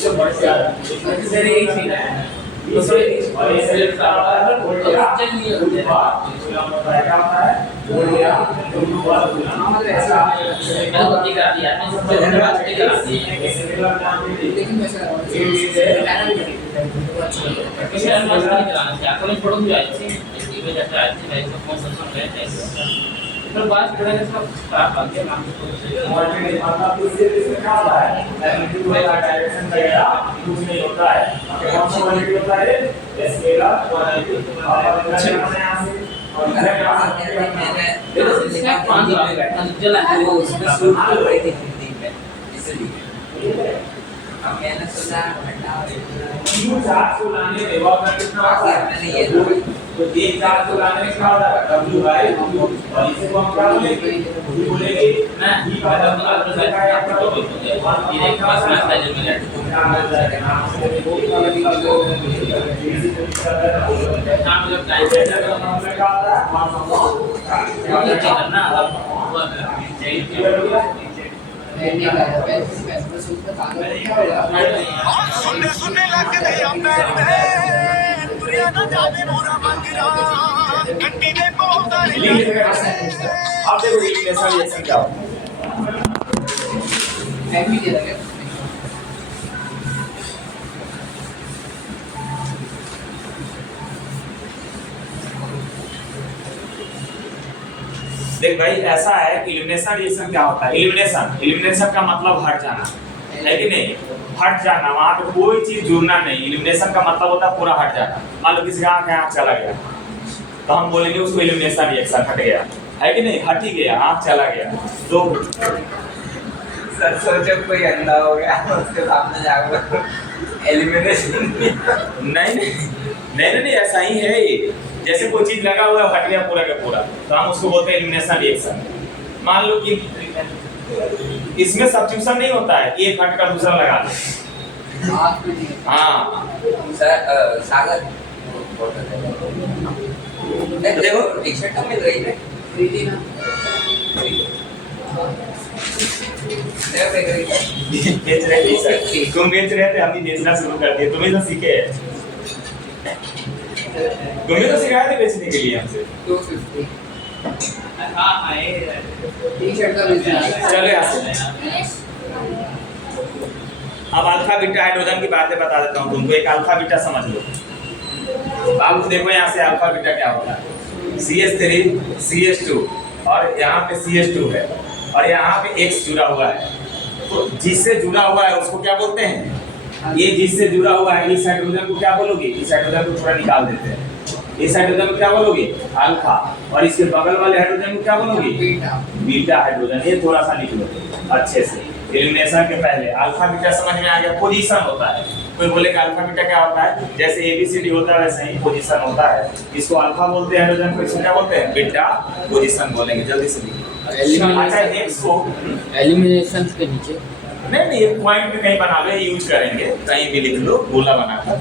जो बढ़ जाएगा इससे एक चीज है दूसरे और ये सेल्फ का चल नहीं होता इसका मतलब क्या होता है बोलिया दोनों बात मतलब ऐसा मैंने गलती कर दी यार मैं सबसे गलती कर दी लेकिन वैसा किसी अनुमान नहीं कराना चाहिए आपको थोड़ा भी आई थी ये वजह से आई थी मैं इसको फोन कर रहा था तो बात करें सब खराब आ गया नाम मतलब इसमें क्या होता है, एलिमेंट्री का डायरेक्शन वगैरह कुछ नहीं होता है। कौन सा क्वालिटी होता है, स्केलर क्वालिटी। और ये तो इसका कौन सा है चला है वो उसमें शूट कर रही थी हिंदी में, इसलिए अब मैंने सोचा क्यों चार्ज को लाने में वर्क कितना होता है, मैंने ये तो एक चार्ज को लाने में क्या होता है, W बाय W। और इसे हम क्या बोलेंगे, ना ये बात अब है आपका तो ये एक पास में था जो मैंने नाम जब टाइप करना वो चाहिए मैंने कहा पैसे सूट का सुनने लगदे अंबर में दुनिया ना जावे मोरा मंगरा गड्डी दे पौधा अब देखो इल्यूमिनेशन रिएक्शन क्या होता है। टाइम भी दे रहा है। देख भाई ऐसा है कि इल्यूमिनेशन रिएक्शन क्या होता है। इल्यूमिनेशन का मतलब हट जाना है कि नहीं, हट जाना, वहां पे कोई चीज जुड़ना नहीं। इल्यूमिनेशन का मतलब होता है पूरा हट जाना। मान लो किसी का आँख चला गया तो हम बोलेंगे उसको इल्यूमिनेशन रिएक्शन हट गया, है कि नहीं, हट ही गया, आँख चला गया। तो सर सोचो कोई अंधा हो गया उसके सामने जाकर एलिमिनेशन नहीं ऐसा ही है ये। जैसे कोई चीज लगा हुआ है हट गया पूरा का पूरा, तो हम उसको बोलते हैं इल्यूमिनेशन रिएक्शन। मान लो कि इसमें सब्स्टिट्यूशन नहीं होता है, एक हट कर दूसरा लगा दे। हाँ सर सागर देखो टी शर्ट तो मिल रही है खरीदी ना बेच रहे थे सर, तुम बेच रहे थे, हम भी बेचना शुरू कर दिए। तुम्हें तो सीखे हैं, तुम्हें तो सिखाया थे बेचने के लिए हमसे। 250 हां हां ये टी शर्ट का बिजनेस चले आते अब अल्फा बीटा हाइड्रोजन की बातें बता देता हूँ तुमको। एक अल्फा बीटा समझ लो। अब देखो यहाँ से अल्फा बीटा क्या होता है, CH3 CH2 और यहाँ पे CH2 है और यहाँ पे X जुड़ा हुआ है। तो जिससे जुड़ा हुआ है उसको क्या बोलते हैं, ये जिससे जुड़ा हुआ है इस हाइड्रोजन को क्या बोलोगे, इस हाइड्रोजन को थोड़ा निकाल देते हैं, इस हाइड्रोजन को क्या बोलोगे अल्फा, और इसके बगल वाले हाइड्रोजन को क्या बोलोगे बीटा हाइड्रोजन। ये थोड़ा सा लिख लो अच्छे से। एलिमिनेशन के पहले अल्फा बीटा समझ में आ गया। पोजीशन होता है, कोई बोलेगा अल्फा बीटा क्या होता है, जैसे ABCD होता है वैसे ही पोजीशन होता है। इसको अल्फा बोलते हैं हाइड्रोजन को, इसको क्या बोलते हैं बीटा पोजीशन बोलेंगे। जल्दी से लिखिए। अच्छा X को एलिमिनेशन के नीचे नहीं एक पॉइंट पे कहीं बना लो, यूज करेंगे, कहीं भी लिख लो गोला बनाकर।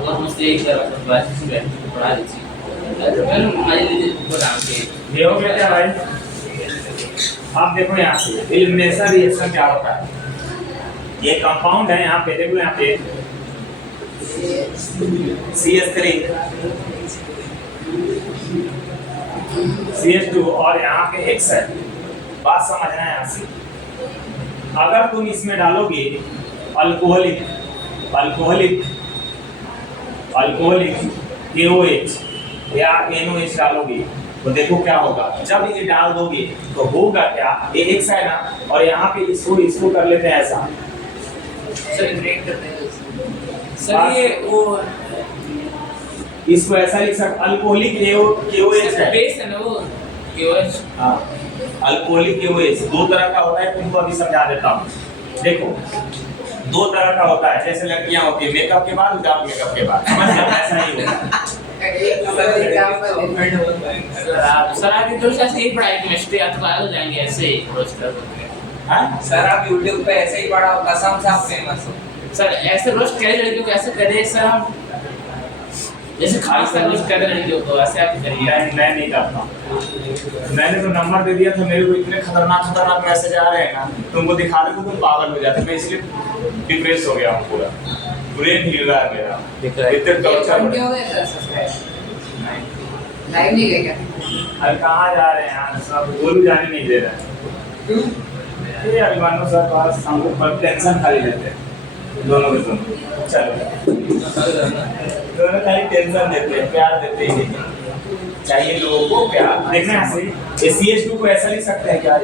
और मुझसे एक बात पढ़ा दीजिए अरे मैं हमारे लिए बता के ये हो गया क्या भाई। आप देखो यहाँ से एलिमिनेशन रिएक्शन क्या होता है। ये कंपाउंड है, यहाँ पे देखो, यहाँ पे CH3 CH2 और यहाँ पे X है। बात समझना है यहाँ से। अगर तुम इसमें डालोगे अल्कोहलिक KOH या NOH डालोगे तो देखो क्या होगा। जब ये डाल दोगे तो होगा क्या, ये X है ना, और यहाँ पे इसको कर लेते हैं ऐसा। सर ब्रेक करते हैं सर ये वो इसको ऐसा लिख सकते अल्कोहलिक KOH है, बेस है ना वो KOH। हाँ अल्कोहलिक KOH दो तरह का होता है, तुमको अभी समझा देता हूँ। देखो दो तरह का होता है, जैसे लड़कियां होती है मेकअप के बाद, विदाउट मेकअप के बाद, समझ गए, ऐसा नहीं होता। सर आप इधर से ऐसे ही पढ़ाई केमिस्ट्री आप तो आगे जाएंगे ऐसे ही रोज हाँ सर आप YouTube पे ऐसे ही पढ़ा हो, कसम से आप फेमस हो। सर ऐसे रोज कह लड़कियों को ऐसे करे सर हम जैसे खास कर रोज कर लड़कियों को ऐसे आप करिए। मैं नहीं करता। मैंने तो नंबर दे दिया था, मेरे को इतने खतरनाक मैसेज आ रहे हैं ना, तुमको दिखा दे तो तुम पागल हो जाते। मैं इसलिए डिप्रेस हो गया हूँ, पूरा ब्रेन हिल रहा है मेरा। दिख रहा है। इतने टॉर्चर क्या हो गया सर सब्सक्राइब लाइव नहीं गए क्या? अरे कहाँ जा रहे हैं यार, सब गोलू जाने नहीं दे रहे हैं। क्यों? ये अभिमानु सर पास हम लोग पर टेंशन खाली लेते हैं दोनों के दोनों। चलो दोनों खाली टेंशन देते हैं, प्यार देते ही नहीं। चाहिए लोगों को प्यार। देखना है ऐसे ये CH2 को ऐसा लिख सकते हैं क्या?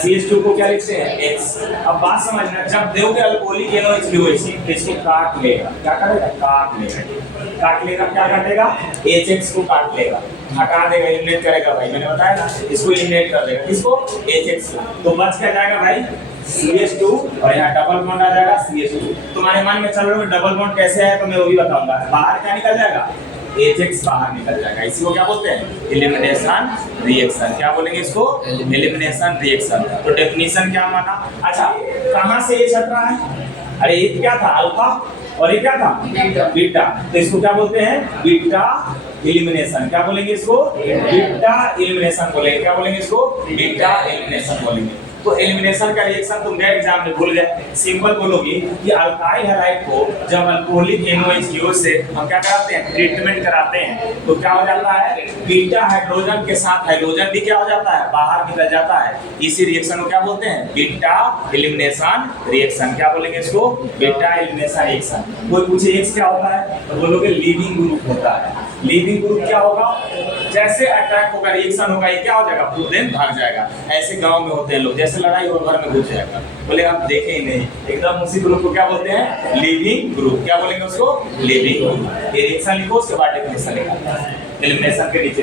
CH2 को क्या लिखते हैं? X। अब बात समझना, जब दोगे अल्कोहलिक NOH तो इसको काट लेगा। क्या करेगा? काट लेगा। काट लेगा, क्या काटेगा? HX को काट लेगा, हटा देगा, एलिमिनेट करेगा भाई। मैंने बताया ना, इसको एलिमिनेट कर देगा। किसको? HX को। तो बच क्या जाएगा भाई? CH2 और यहाँ डबल बॉन्ड आ जाएगा CH2। तुम्हारे मन में चल रहा है डबल बॉन्ड कैसे है तो मैं वो भी बताऊंगा। बाहर क्या निकल जाएगा? HX बाहर निकल जाएगा। इसी को क्या बोलते हैं? Elimination reaction. क्या बोलेंगे इसको? Elimination reaction. तो डेफिनेशन क्या माना? अच्छा, कहाँ से ये छट रहा है? अरे ये क्या था? अल्फा, और ये क्या था? बीटा। तो इसको क्या बोलते हैं? Beta elimination. क्या बोलेंगे इसको? बीटा एलिमिनेशन बोलेंगे। क्या बोलेंगे इसको? बीटा एलिमिनेशन बोलेंगे। तो एलिमिनेशन का रिएक्शन तुम गए एग्जाम में भूल गए। सिंपल बोलोगी कि अल्काइल हैलाइड को जब अल्कोहलिक NOH से हम क्या कराते हैं? ट्रीटमेंट कराते हैं तो क्या हो जाता है? बीटा हाइड्रोजन के साथ हाइड्रोजन भी क्या हो जाता है? बाहर निकल जाता है। इसी रिएक्शन को क्या बोलते हैं? Beta elimination reaction. क्या बोलेंगे इसको? Beta elimination reaction. कोई पूछे X क्या होता है तो बोलोगे लीविंग ग्रुप होता है। लीविंग ग्रुप क्या होगा? जैसे अटैक होगा, रिएक्शन होगा, ये क्या हो जाएगा? प्रोटीन भाग जाएगा। ऐसे गांव में होते हैं लोग, जैसे लड़ाई हो घर में घुस जाएगा, बोले आप देखे ही नहीं, एकदम उसी ग्रुप को क्या बोलते हैं? Leaving group. क्या बोलेंगे उसको? Leaving group. ये रिएक्शन लिखो, उसके बाद डेफिनेशन लिखा एलिमिनेशन के नीचे।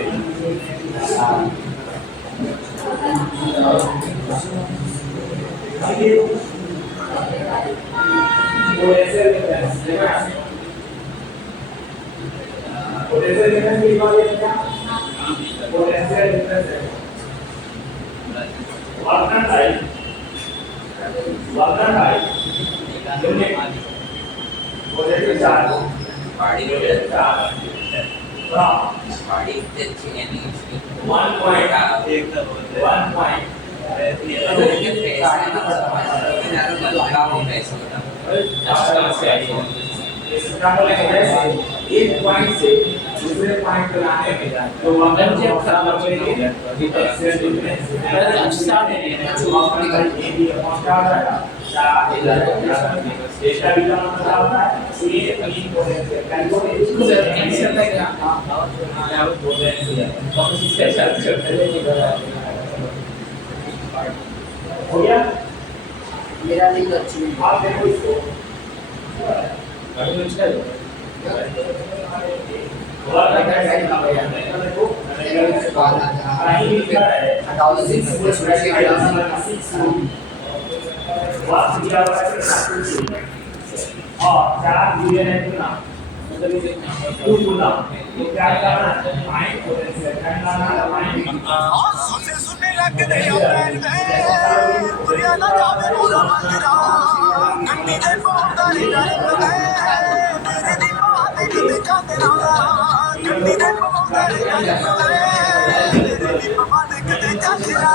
एक पॉइंट से दूसरे पॉइंट पे लाने में तो वंदन से खराब हो गई अच्छा नहीं है जो आपका ये भी पहुंचा रहा है इसका भी मतलब होता है ये तीन कैलकुलेट इसको कैंसिल है क्या? हां यार बोल रहे हैं और इसके साथ हो गया मेरा नहीं तो अच्छी नहीं। आप देखो इसको सुने सुने लगदे अपने दुनिया ना जावे पूरा मंगरा गंदी दे पौंदा रे डरदा मेरे दी बात किते जाते ना गंदी दे पौंदा रे डरदा मेरे दी बात किते जाते ना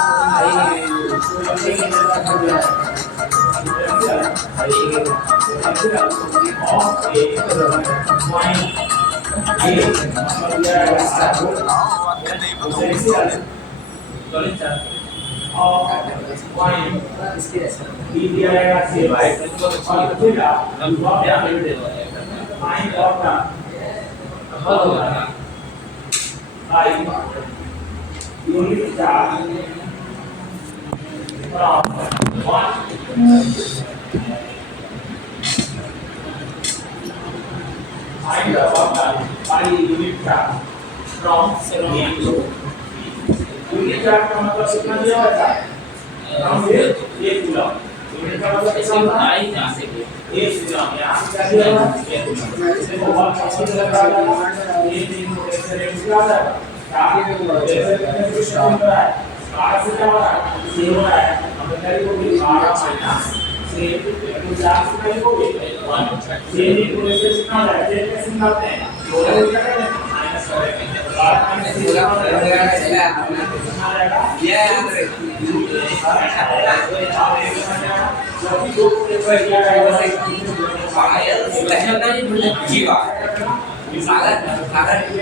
इसकी रेसिपी यूनिट चार्ज का मतलब कितना दिया हुआ था? एक कूलम। यूनिट का मतलब कितना होता है? एक कूलम। यहाँ क्या दिया हुआ है? एक कूलम। देखो बहुत अच्छी लग रहा है। ये तीन पोटेंशियल एनर्जी आ रहा है। क्या कुछ हो रहा है? कार से क्या हो रहा है? से हो रहा है। हम बताइए को भी 12 माइनस से तो 4 से कहीं को भी 1 से भी पोटेंशियल कितना है? ये कैसे निकालते हैं? दोनों क्या करेंगे? माइनस करेंगे। 12 माइनस से कितना आएगा? ये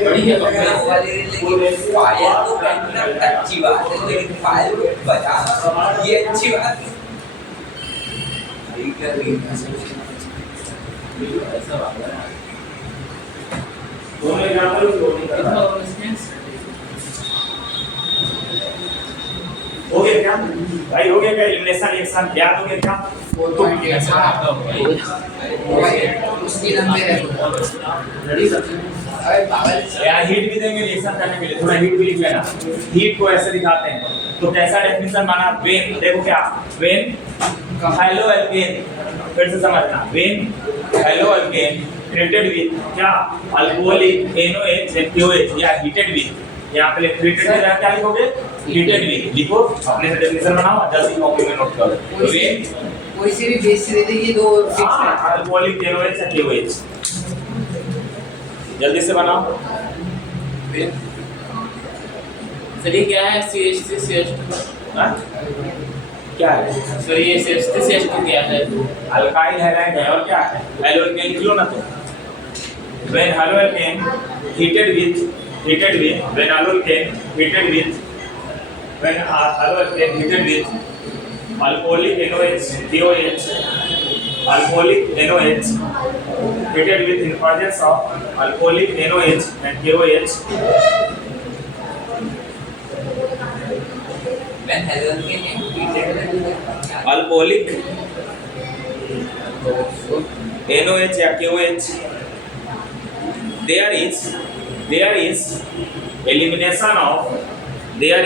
बड़ी है फायर तो पहनना अच्छी बात है, लेकिन फायर को बजाना ये अच्छी बात है। ऐसा बात है। दोनों एग्जांपल लोडिंग कर रहा है। हो गया क्या भाई? हो गया क्या? एलिमिनेशन रिएक्शन याद हो गया क्या? उसकी लंबे है रेडी सब। अरे पागल यहाँ हीट भी देंगे रिएक्शन करने के लिए, थोड़ा हीट भी लिख लेना। हीट को ऐसे दिखाते हैं तो कैसा डेफिनेशन माना? वेन, देखो क्या वेन हेलो एल्केन, फिर से समझना, when halo alkane treated with क्या अल्कोहलिक NOH and QH या heated with, यहाँ पे treated में क्या लिखोगे? heated with लिखो, अपने से डेफिनेशन बनाओ, जल्दी कॉपी में नोट करो। वेन कोई से भी बेस से दे देंगे दो फिक्स है। अल्कोहलिक NOH या QH, जल्दी से बनाओ। सर ये क्या है? CH3 CH2 हाँ? क्या है? सर ये CH3 CH2 क्या है? अल्काइल हैलाइड है और क्या है? हेलो एल्केन लिख लो ना तो। when halo alkane heated with when halo alkane heated with alcoholic NOH COH alcoholic NOH heated with in presence of alcoholic NOH and KOH मैं हेलो के हैं alcoholic NOH या KOH there is elimination of ये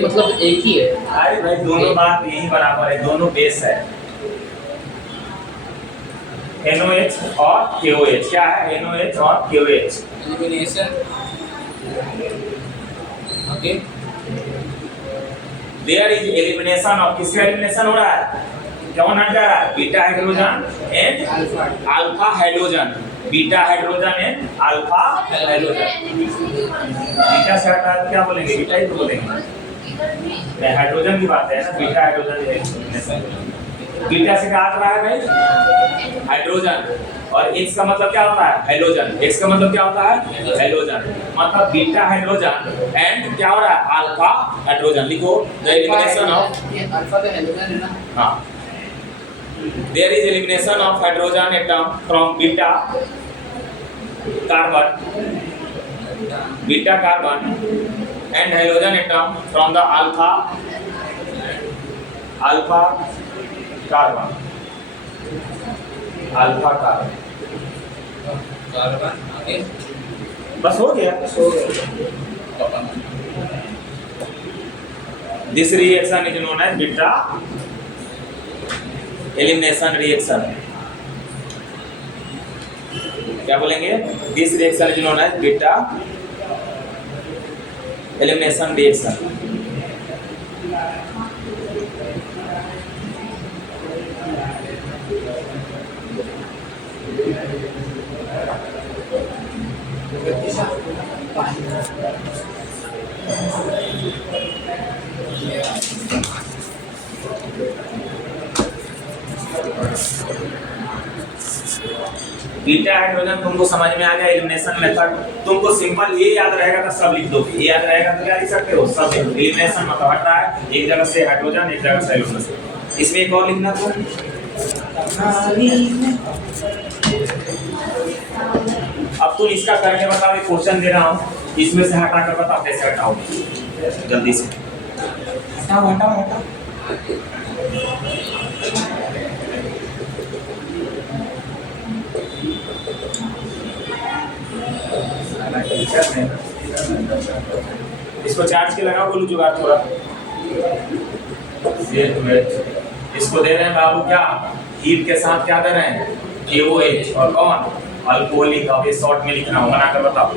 मतलब एक ही है। अरे भाई दोनों बात यही बराबर है, दोनों बेस है। NOH और KOH क्या है? NOH और KOH elimination okay. there is elimination of, किसका एलिमिनेशन हो रहा है? कौन हट जा रहा है? Beta hydrogen and alpha hydrogen, beta hydrogen and alpha hydrogen. Beta से हटा क्या बोलेंगे? बीटा ही तो बोलेंगे। हाइड्रोजन की बात है ना, बीटा हाइड्रोजन एलिमिनेशन। बीटा से क्या हट रहा है भाई? हाइड्रोजन। और X का मतलब क्या होता है? हाइड्रोजन। X का मतलब क्या होता है? हाइड्रोजन। मतलब बीटा हाइड्रोजन एंड क्या हो रहा है? Alpha hydrogen. लिखो द एलिमिनेशन ऑफ, अल्फा तो हाइड्रोजन है ना। हाँ, there is elimination of hydrogen atom from beta carbon and hydrogen atom from the alpha carbon carbon okay. बस हो गया। This reaction is known as beta elimination reaction। क्या बोलेंगे? This reaction is known as beta elimination reaction। Beta hydrogen तुमको समझ में आ गया? Elimination method तुमको सिंपल ये याद रहेगा तो सब लिख दो। ये याद रहेगा तो क्या लिख सकते हो? सब लिख दो। एलिमिनेशन मतलब हट रहा है एक जगह से हाइड्रोजन, एक जगह से हाइड्रोजन। इसमें एक और लिखना तुम, अब तुम इसका करके बताओ। एक क्वेश्चन दे रहा हूँ, इसमें से हटा कर बताओ कैसे हटाओगे जल्दी से। हटाओ। इसको चार्ज के लगाओ, बोलो जुगाड़ थोड़ा। इसको दे रहे हैं बाबू क्या? हीट के साथ क्या दे रहे हैं? KOH और कौन? अल्कोहलिक। अब ये शॉर्ट में लिखना हो, बना कर बताओ।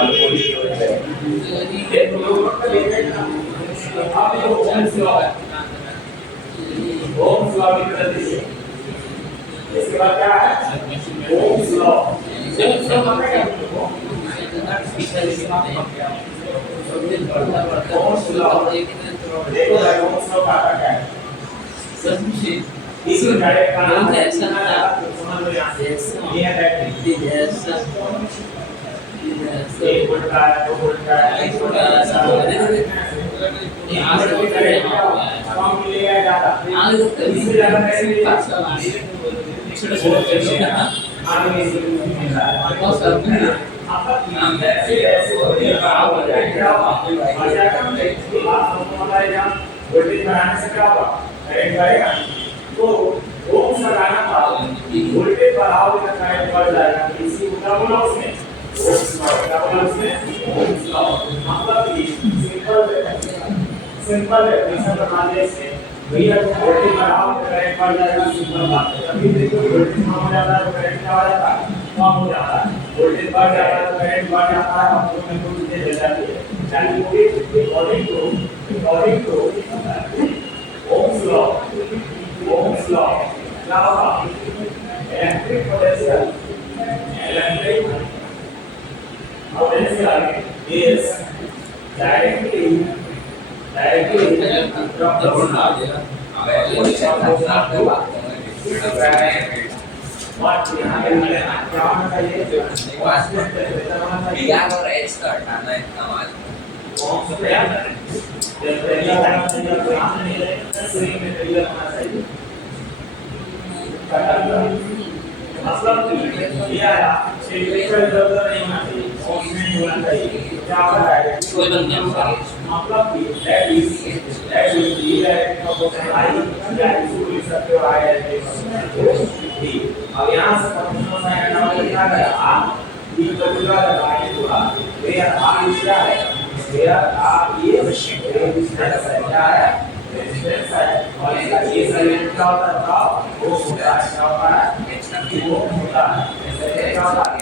अल्कोहलिक इसके बाद क्या है? Ohm's law. ओम्स लॉ देखो भाई, ओम्स लॉ का क्या है? सर मुझे इसी डायरेक्ट का बहुत ऐसा था। यहाँ से Yes. ये है बैटरी Yes. एक वोल्ट का है 2 वोल्ट का है 1 वोल्ट का है यहाँ से यहाँ से कम मिलेगा ज्यादा आगे तो इससे ज्यादा कैसे मिलेगा छोटे आगे इससे मिल रहा है बहुत सारा भी वोल्टेज बढ़ाने से क्या होगा करंट बढ़ेगा तो ओम लगाना था वोल्टेज बढ़ाओगे तो करंट बढ़ जाएगा इसी को क्या बोला उसने ओम लॉ क्या बोला उसने ओम लॉ मतलब कि सिंपल डेफिनेशन बना दिया इसने भैया वोल्टेज बढ़ाओ तो करंट बढ़ जाएगा सिंपल बात है अभी देखो वोल्टेज कम हो जाता है तो करंट क्या हो जाता है कम हो जाता है वोल्टेज बढ़ जाता है तो करंट बढ़ जाता है हम लोग में कुछ चीजें मिल जाती है चाहे अकॉर्डिंग टू ओम्स लॉ क्या होगा electric potential is directly from the voltage what यहाँ पे क्या होना चाहिए VR और H का हटाना है हमारे ओम्स पे याद है पहला करना चाहिए तो यहाँ नहीं रहेगा स्विंग में ट्रिगर होना चाहिए मतलब कि ये आया सिग्नेचर इधर नहीं होना चाहिए ओम्स में नहीं होना चाहिए क्या होगा डायरेक्ट कोई बन गया मतलब कि that is D direct proportional I या इसको लिख सकते हो I direct D अब यहाँ से proportional साइन का मतलब क्या है R D को जुड़ा है I जुड़ा where R is क्या है where R is resistance है क्या है रेजिस्टेंस है और इसका ये साइड क्या होता है बताओ वो होता है क्या होता है वो होता है ऐसे क्या होता है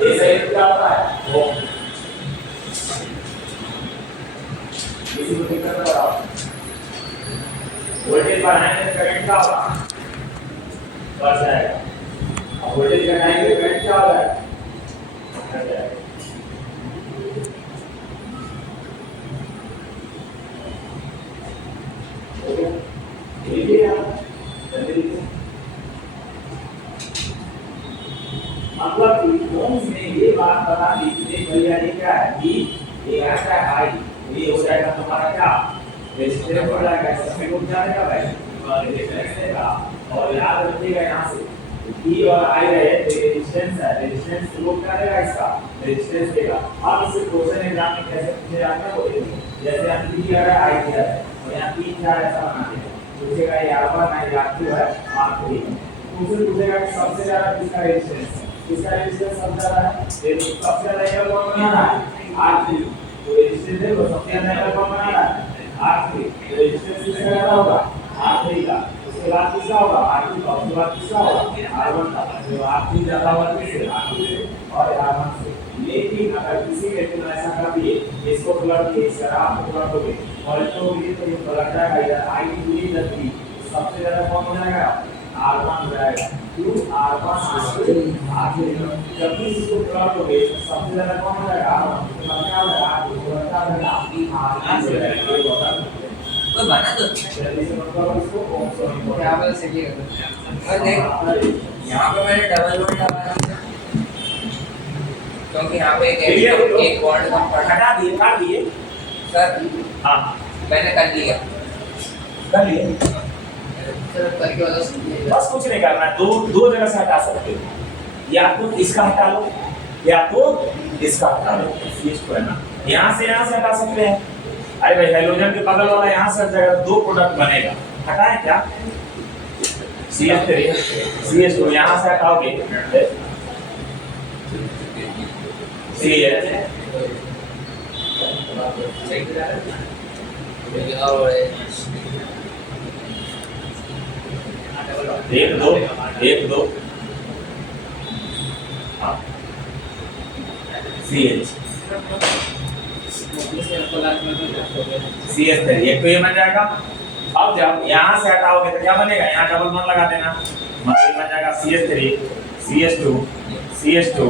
ये साइड क्या होता है वो इसी को दिक्कत बताओ वोल्टेज बढ़ाने से करंट क्या होगा बढ़ जाएगा वोल्टेज घटाएंगे करंट क्या होगा घट जाएगा मतलब कि ओम्स ने ये बात बता दी कि भैया ये क्या है कि ये ऐसा है आई ये हो जाएगा तुम्हारा क्या रेजिस्टेंस हो जाएगा इसमें रुक जाएगा भाई और रेजिस्टेंस देगा और याद रखिएगा यहाँ से E और I रहे रेजिस्टेंस है रेजिस्टेंस लोग क्या देगा इसका रेजिस्टेंस देगा अब इसे क्वेश्चन एग्जाम में कैसे पूछे जाते हैं वो देखिए जैसे हम P दिया है I दिया है और यहाँ P क्या है ऐसा बनाते हैं पूछेगा ये R1 है R2 है R3 उसे पूछेगा कि सबसे ज्यादा किसका रेजिस्टेंस है किसका रेजिस्टेंस सबसे ज्यादा है सबसे ज्यादा एंगल कौन बना रहा है R3 तो रेजिस्टेंस है वो सबसे ज्यादा एंगल कौन बना रहा है R3 रेजिस्टेंस किसका ज्यादा होगा R3 का उसके बाद किसका होगा R2 का उसके बाद किसका होगा R1 का तो R3 ज्यादा होगा किससे R2 से और R1 से लेकिन अगर किसी व्यक्ति ने ऐसा कर दिए इसको प्लग दिए इस तरह आपको प्लग दोगे और इसको भी तो ये पलट जाएगा इधर I टू इधर भी सबसे ज्यादा कौन हो जाएगा R1 हो जाएगा क्यों R1 R2 जब भी इसको प्लग दोगे सबसे ज्यादा कौन हो जाएगा R1 उसके बाद क्या होगा R2 क्या होगा कोई बना दो जल्दी से मतलब इसको ओम्स में क्या बोल सके और देख यहाँ पे मैंने डबल वोल्ट लगा दिया क्योंकि यहाँ पे एक वोल्ट कम पड़ा हटा दिए काट दिए सर हाँ मैंने कर लिया कर लिए सर करके वाला सुनिए बस कुछ नहीं करना है दो जगह से हटा सकते हो या तो इसका हटा लो या तो इसका हटा लो इसको है ना यहाँ से हटा सकते हैं अरे भाई हाइड्रोजन के बगल वाला यहाँ से हट जाएगा दो प्रोडक्ट बनेगा हटाएं क्या CH3 CH2 यहाँ से हटाओगे CH एक दो हाँ CH CH3 एक तो ये बन जाएगा अब जब यहाँ से हटाओगे तो क्या बनेगा, यहाँ डबल बॉन्ड लगा देना, मतलब बन जाएगा CH3 CH2 CH2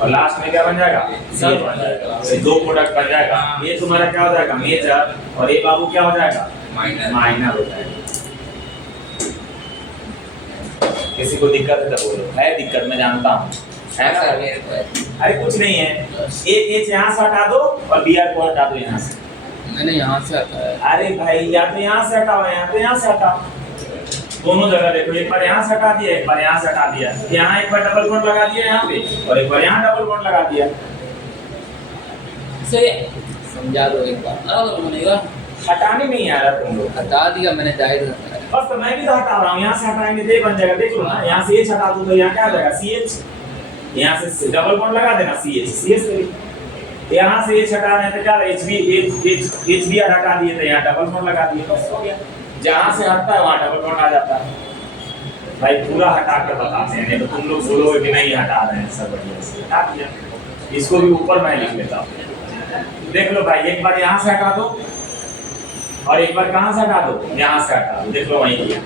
और लास्ट में क्या बन जाएगा, CH बन जाएगा। ये दो प्रोडक्ट बन जाएगा। ये तुम्हारा क्या हो जाएगा, मेजर, और ये बाबू क्या हो जाएगा, माइनर हो जाएगा। किसी को दिक्कत है तो बोलो, है दिक्कत, मैं जानता हूँ, है ना। अरे कुछ नहीं है, एक H यहाँ से हटा दो और Br को हटा दो यहाँ से। मैंने यहाँ से हटाया। अरे भाई या तो यहाँ से हटाओ या तो यहाँ से हटाओ, दोनों जगह देखो, एक बार यहाँ से हटा दिया, एक बार यहाँ से हटा दिया, यहाँ एक बार डबल बॉन्ड लगा दिया यहाँ पे, और एक बार यहाँ डबल बॉन्ड लगा दिया। सही समझा दो एक बार, अलग बनेगा। हटाने में ही आ रहा तुम लोग, हटा दिया मैंने, डायरेक्ट हटाया। बस तो मैं भी तो हटा रहा हूँ, यहाँ से हटाएंगे तो ये बन जाएगा, देख लो ना, यहाँ से H हटा दो तो यहाँ क्या आ जाएगा, CH, यहाँ से डबल बॉन्ड लगा देना CH, यहाँ से H हटा रहे हैं तो क्या HB हटा दिए तो यहाँ डबल बॉन्ड लगा दिए, बस हो गया। जहाँ से हटता है वहाँ डबल बॉन्ड आ जाता है। भाई पूरा हटा के बताते हैं, नहीं तो तुम लोग बोलोगे कि नहीं हटा रहे हैं, सब बढ़िया से हटा दिया। इसको भी ऊपर मैं लिख लेता हूँ, देख लो भाई, एक बार यहाँ से हटा दो और एक बार कहाँ से हटा दो, यहाँ से हटा दो, देख लो वहीं किया।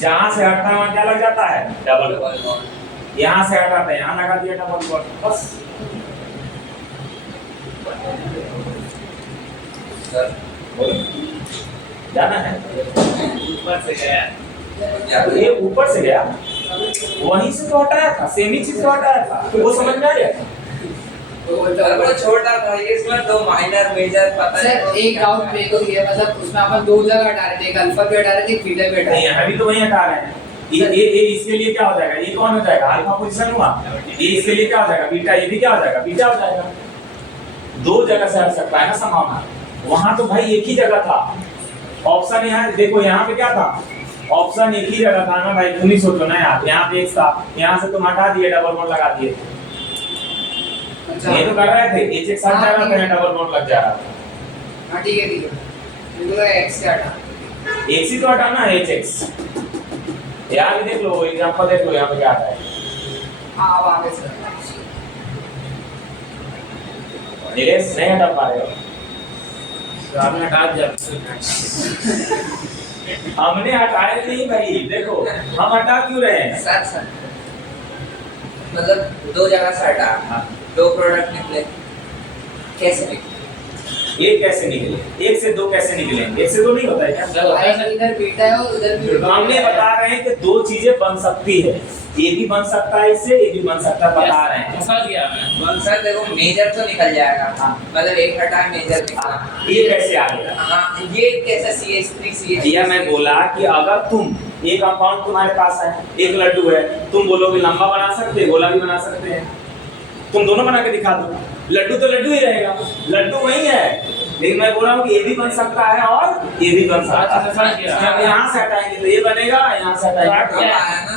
जहाँ से हटता है वहाँ क्या लग जाता है, डबल बॉन्ड। यहाँ से हटाते हैं यहाँ लगा दिया डबल बॉन्ड, बस। जाना है ऊपर से गया, ये ऊपर से गया, वहीं से तो हटाया था, सेम ही चीज तो हटाया था, तो वो समझ में आ गया। छोटा था इसमें दो माइनर मेजर पता सर एक डाउट मेरे को ये, मतलब उसमें अपन दो जगह हटा रहे थे, एक अल्फा पे हटा रहे थे, एक बीटा पे हटा रहे थे। यहाँ भी तो वहीं हटा रहे हैं। ये इसके लिए क्या हो जाएगा, ये कौन हो जाएगा, अल्फा पोजीशन हुआ। ये इसके लिए क्या हो जाएगा, बीटा, ये भी क्या हो जाएगा, बीटा हो जाएगा। दो जगह से हट सकता है ना संभावना, वहां तो भाई एक ही जगह था ऑप्शन। यहाँ देखो, यहाँ पे क्या था, ऑप्शन एक ही जगह था ना भाई, तुम ही सोचो ना यार, यहाँ पे एक था, यहाँ से तुम हटा दिए, डबल बॉन्ड लगा दिए। ये तो कर रहे थे, एक साथ जा रहा था, डबल बॉन्ड लग जा रहा था। हाँ ठीक है ठीक है, बिल्कुल एक्स से हटा, एक ही तो हटाना है, HX। यार देख लो एग्जांपल, देख लो यहाँ पे क्या आता है। हाँ अब आगे से नीलेश नहीं हटा पा रहे हो, तो आपने हटा दिया। हमने हटाया नहीं भाई, देखो हम हटा क्यों रहे हैं। सर मतलब दो जगह से हटा, हाँ। दो प्रोडक्ट निकले, कैसे निकले? एक कैसे निकले, एक से दो कैसे निकलेंगे, एक से दो नहीं होता है क्या। भाई इधर बीटा है और उधर भी हमने बता रहे हैं कि दो चीजें बन सकती है, ये भी बन सकता है इससे, ये भी बन सकता है, बता रहे हैं। समझ गया मैं। सर देखो मेजर तो निकल जाएगा, हाँ। मतलब एक हटा मेजर निकला। ये कैसे आ गया, हाँ ये कैसे CH3 CH2? या मैं बोला कि अगर तुम एक कंपाउंड तुम्हारे पास है, एक लड्डू है, तुम बोलोगे लंबा बना सकते हैं, गोला भी बना सकते हैं, तुम दोनों बना के दिखा दो, लड्डू तो लड्डू ही रहेगा, लड्डू वही है। लेकिन मैं बोल रहा हूँ कि ये भी बन सकता है और ये भी बन सकता है। जब यहाँ से हटाएंगे तो ये बनेगा, यहाँ से हटाएंगे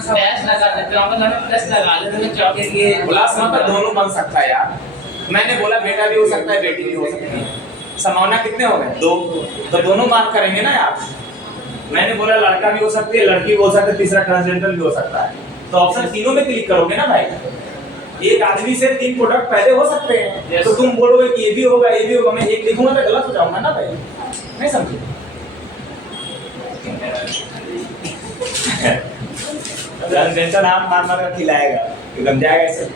प्लस लगा देते हैं, मतलब प्लस लगा देते हैं चौके के प्लस, मतलब दोनों बन सकता है यार। मैंने बोला बेटा भी हो सकता है, बेटी भी हो सकती है, संभावना कितने हो गए, दो, तो दोनों बात करेंगे ना यार। मैंने बोला लड़का भी हो सकती है, लड़की भी हो सकती है, तीसरा ट्रांसजेंडर भी हो सकता है, तो ऑप्शन तीनों में क्लिक करोगे ना भाई। एक आदमी से 3 प्रोडक्ट पैदा हो सकते हैं, तो तुम बोलोगे कि ये भी होगा, ये भी होगा, मैं एक लिखूंगा तो गलत हो जाऊंगा ना भाई, नहीं समझे। ट्रांसजेंडर नाम मार मार कर खिलाएगा, एकदम जाएगा ऐसे।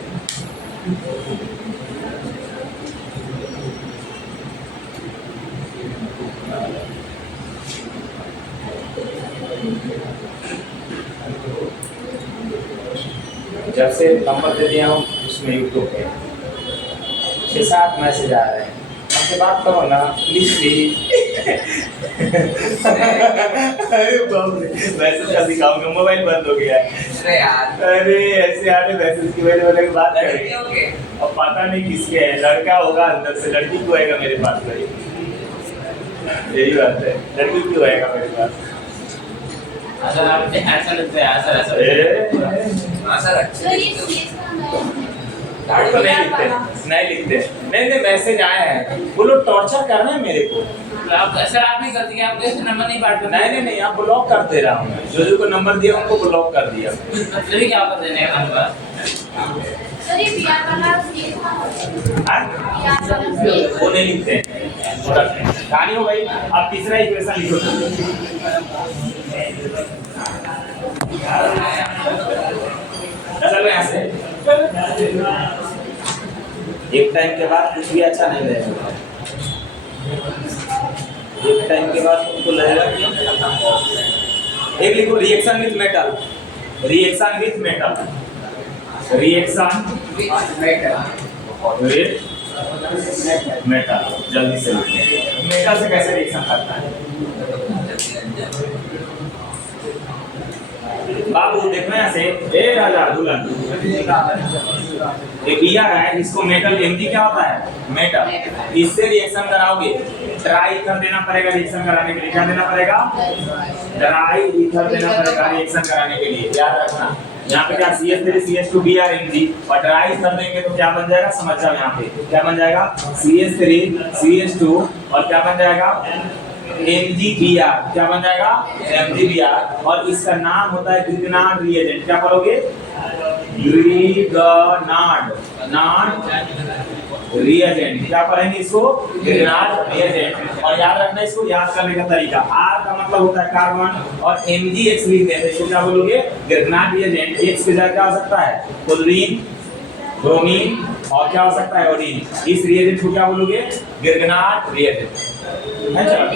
जब से नंबर दे दिया हूँ उसमें यूट्यूब पे 6-7 मैसेज आ रहे हैं, हमसे बात करो ना प्लीज प्लीज। अरे बाप रे, मैसेज का दिखाऊंगा, मोबाइल बंद हो गया है। अरे यार, अरे ऐसे आ रहे मैसेज की वजह वाले की बात करेंगे, लड़कियों के अब पता नहीं किसके है, लड़का होगा अंदर से, लड़की क्यों आएगा मेरे पास भाई, यही बात है, लड़की क्यों आएगा मेरे पास। अगर आप ऐसा लगता है ऐसा हाँ सर अच्छे दाढ़ी तो नहीं लिखते, नहीं लिखते, नहीं मैसेज आए हैं, वो लोग टॉर्चर कर रहे हैं मेरे को। आप सर आप नहीं करती, आप कैसे नंबर नहीं बांट करते? नहीं आप ब्लॉक कर दे रहा हूँ, जो को नंबर दिया उनको ब्लॉक कर दिया। मतलब क्या कर देने का सर ये PR वाला CS हाँ? PR वाला CS वो नहीं लिखते हैं, वो रखते हैं। कहानी हो गई। अब तीसरा इक्वेशन लिखो। चलो यहाँ से एक टाइम के बाद कुछ भी अच्छा नहीं लगेगा। एक टाइम के बाद तुमको लगेगा कि एक लिखो reaction with metal, reaction with metal, reaction with metal. जल्दी से लिखो मेटल से कैसे रिएक्शन करता है। बाबू देखना यहाँ से, ए राजा दुल्हन, एक बिया है, इसको मेटल एमजी क्या होता है, मेटल। इससे रिएक्शन कराओगे, ड्राई ईथर देना पड़ेगा रिएक्शन कराने के लिए। क्या देना पड़ेगा, ड्राई ईथर देना पड़ेगा रिएक्शन कराने के लिए। याद रखना यहाँ पे क्या CH3 CH2 BrMg और ड्राई ईथर देंगे तो क्या बन जाएगा, समझ जाओ। यहाँ पे क्या बन जाएगा, CH3 CH2 और क्या बन जाएगा, MgBr। क्या बन जाएगा, MgBr। और इसका नाम होता है ग्रिग्नार्ड रिएजेंट। क्या पढ़ोगे, ग्रिग्नार्ड रिएजेंट। क्या पढ़ेंगे इसको, ग्रिग्नार्ड रिएजेंट। और याद रखना इसको याद करने का तरीका, R का मतलब होता है कार्बन और MgX लिख देते हैं। इसको क्या बोलोगे, ग्रिग्नार्ड रिएजेंट। X की जगह क्या हो सकता है, क्लोरीन, ब्रोमीन और क्या हो सकता है, ओडीन। इस रिएजेंट को क्या बोलोगे, ग्रिग्नार्ड रिएजेंट। है चलो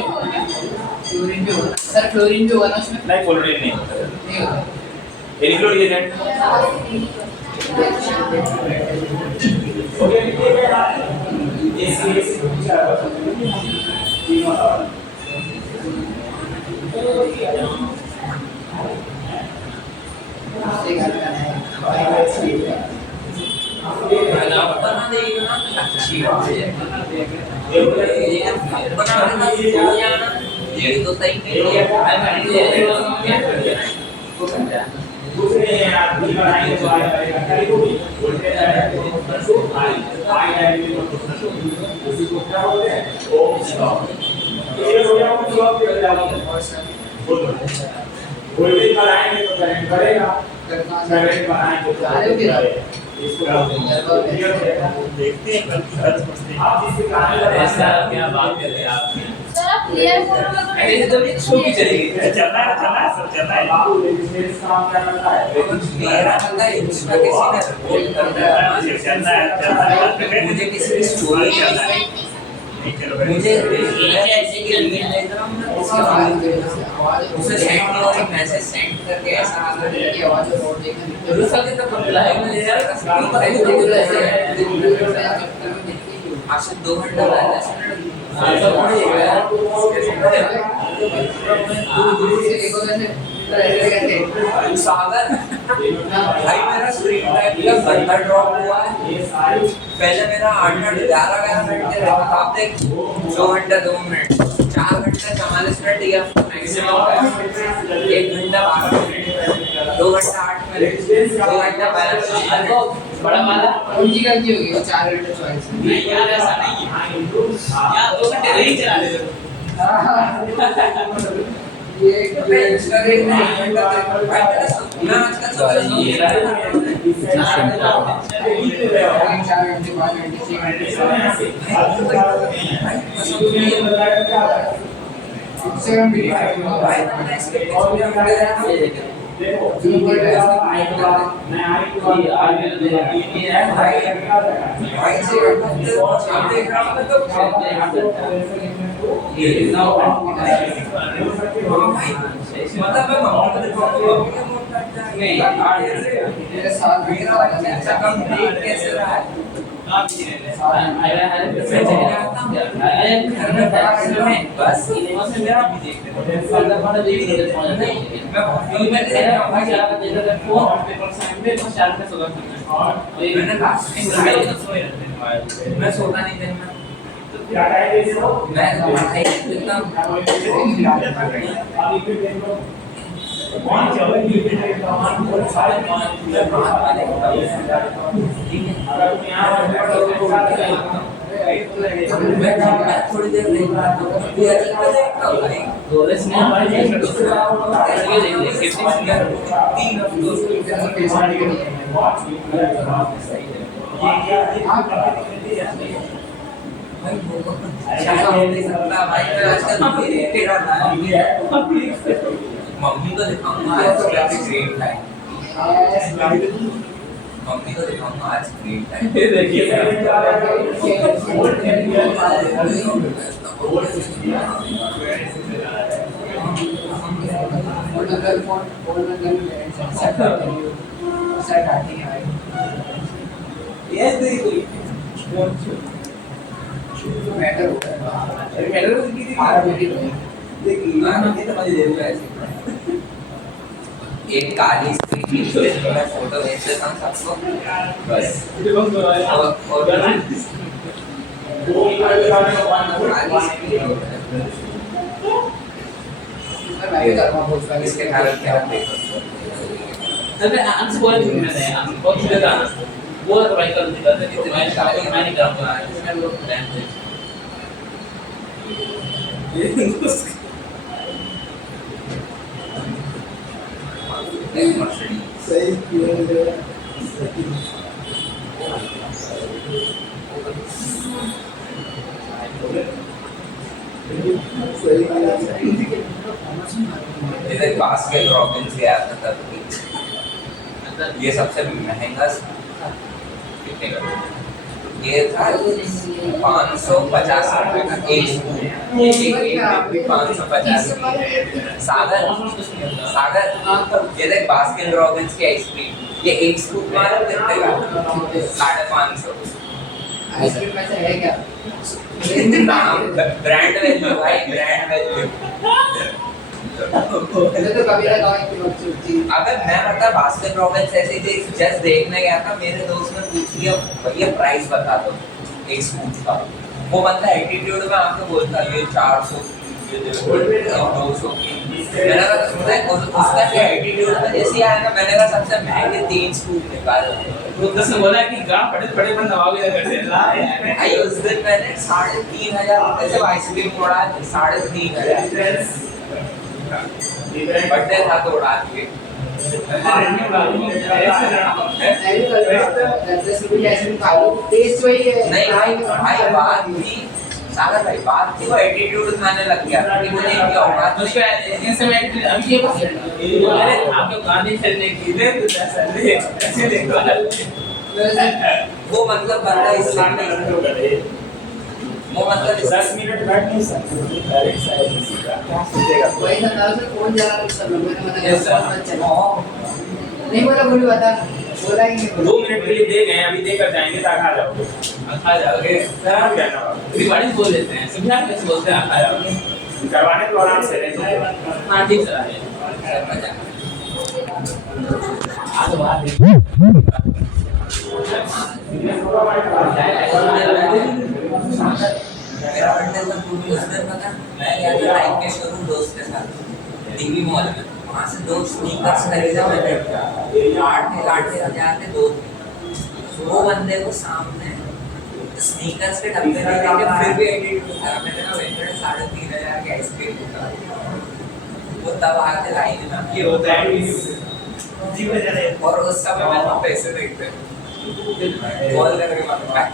क्लोरीन भी होगा सर, क्लोरीन भी होगा ना उसमें? नहीं, क्लोरीन नहीं होता। नहीं होगा। ये लिख लो रिएजेंट। ओके ये सीरीज बना देगी ना अच्छी बात है। बना देना ये तो सही नहीं है। दूसरे यार भी बनाएंगे तो आगे करेगा क्या लिखोगे, वोल्टेज आई उसी को क्या बोलते हैं, ओम लॉ। ये हो गया ओम लॉ के बोलो वोल्टेज बढ़ाएंगे तो करंट बढ़ेगा, करंट बढ़ाएंगे तो बढ़ेगा। इसको देखते हैं कल की हर समझते हैं। आप जिसके कारण ऐसा क्या बात कर रहे हैं आप। सर आप क्लियर बोलो ना अरे ये तो एक शो की चलेगी। चलना है सब चलना है। बाबू रेजिस्टेंस काम क्या करता है, मेरा बंदा इसका किसी ने रिपोर्ट करना है। मुझे किसी ने स्टोरी करना है, मुझे ऐसे कि रील देख रहा हूँ ना, उसके बाद उसे सेंड किया और मैसेज सेंड करके ऐसा आ रहा है कि आवाज और देखना दूसरा कितना पतला है मुझे यार कसम पता ही नहीं ऐसे आज से 2 घंटा पहले ऐसा हो गया यार सागर भाई मेरा स्क्रीन टाइम का बंदा ड्रॉप हुआ है। पहले मेरा 8 11 मिनट के रहा था, अब देख 2 घंटा 2 मिनट 4 घंटा 44 मिनट या मैक्सिमम 1 घंटा 12 मिनट 2 घंटा 8 मिनट 2 घंटा 42 मिनट बड़ा वाला उनकी गलती होगी, वो 4 घंटे 24 नहीं यार, ऐसा नहीं है यार, 2 घंटे नहीं चला रहे थे। ये मैं इंस्टाग्राम में भाई तेरा मैं आजकल सोच रहा हूँ 4 घंटे 5 घंटे 6 घंटे इंस्टाग्राम वीडियो भाई मैंने इसके पीछे भाई से आप देख रहा हूँ ये ना भाई मतलब मैं मामा को देखा नहीं मेरे साथ मेरा अच्छा कम देख कैसे रहा है बस मैं सोता नहीं दिन में मैं पढ़ाई करता हूँ मैं थोड़ी देर देखता हूँ देखता हूँ 3 हफ्तों भाई वो अच्छा हो नहीं सकता भाई, मैं आजकल इरिटेट हो रहा है। मम्मी को दिखाऊंगा आज ग्रेट टाइम, मम्मी को दिखाऊंगा आज ग्रेट टाइम। ये देखिए Yes, they मैटर एक काली स्क्रीन मैं फोटो भेज देता हूँ सबको बस। और काली स्क्रीन इसके कारण क्या देखो अबे आंसर बोल नहीं मैंने आंसर बहुत सीधा था वो तो भाई कर दिया था कि मैं शादी मैं नहीं करूंगा इसमें लोग प्लान थे एक मर्सिडीज सही किया इधर बास्केट रॉबिन्स गया था तब ये सबसे महंगा कितने का ये था 550 रुपए का एक 550। सागर ये देख बास्केट रॉबिन्स की आइसक्रीम ये एक स्कूप मारा कितने का 550। आइसक्रीम में से है क्या नाम ब्रांड वैल्यू भाई, ब्रांड वैल्यू। पहले तो कभी लगा कि अबे मैं मतलब बास्केट रॉबिन्स ऐसे जस्ट देखने गया था, मेरे दोस्त ने पूछ लिया भैया प्राइस बता दो एक स्कूप का। वो बंदा एटीट्यूड में आके बोलता ये 400 ये देखो 200 की। मैंने कहा उसका क्या एटीट्यूड में जैसे आया ना, मैंने कहा सबसे महंगे 3 स्कूप निकाल। वो दस बोला कि गांव बड़े बड़े पर नवाबी कर दे ला भाई उस दिन मैंने 3500 रुपए से आइसक्रीम उड़ा दी, 3500 बर्थडे था तो उड़ा दिए। टेस्ट वही है नहीं भाई भाई बात थी सागर भाई, बात थी वो एटीट्यूड खाने लग गया कि मुझे क्या होगा तो उसका ऐसे में अभी ये बात अरे आपको गाने चलने की ले तो ऐसे ऐसे देखो वो मतलब बंदा इससे नहीं, वो मतलब 10 मिनट बैठ नहीं सकते डायरेक्ट साइड में सीधा वही ना नाल से कौन जा रहा है सब लोग मैंने Yes, sir. फोन मत चला नहीं बोला बोली बता बोला ही नहीं 2 मिनट के लिए दे गए, अभी देकर जाएंगे तो आ जाओगे। खा जाओगे क्या कहना रिवाइज बोल देते हैं समझा कैसे बोलते हैं खा जाओगे करवाने के आराम से नहीं तो हां ठीक है आज बात मेरा बर्थडे था पूरी उस दिन पता मैं गया था नाइक के शोरूम दोस्त के साथ डीवी मॉल में, वहाँ से 2 स्नीकर्स खरीदा मैंने 8,000 के 2 थे। वो बंदे को सामने स्नीकर्स के डब्बे दे देके फिर भी एटीट्यूड था। मैंने कहा वेंकट 3,500 की आइसक्रीम उठा, वो तब आके लाइन में ये होता है और उस समय मैं पैसे देखते कॉल करके मांगा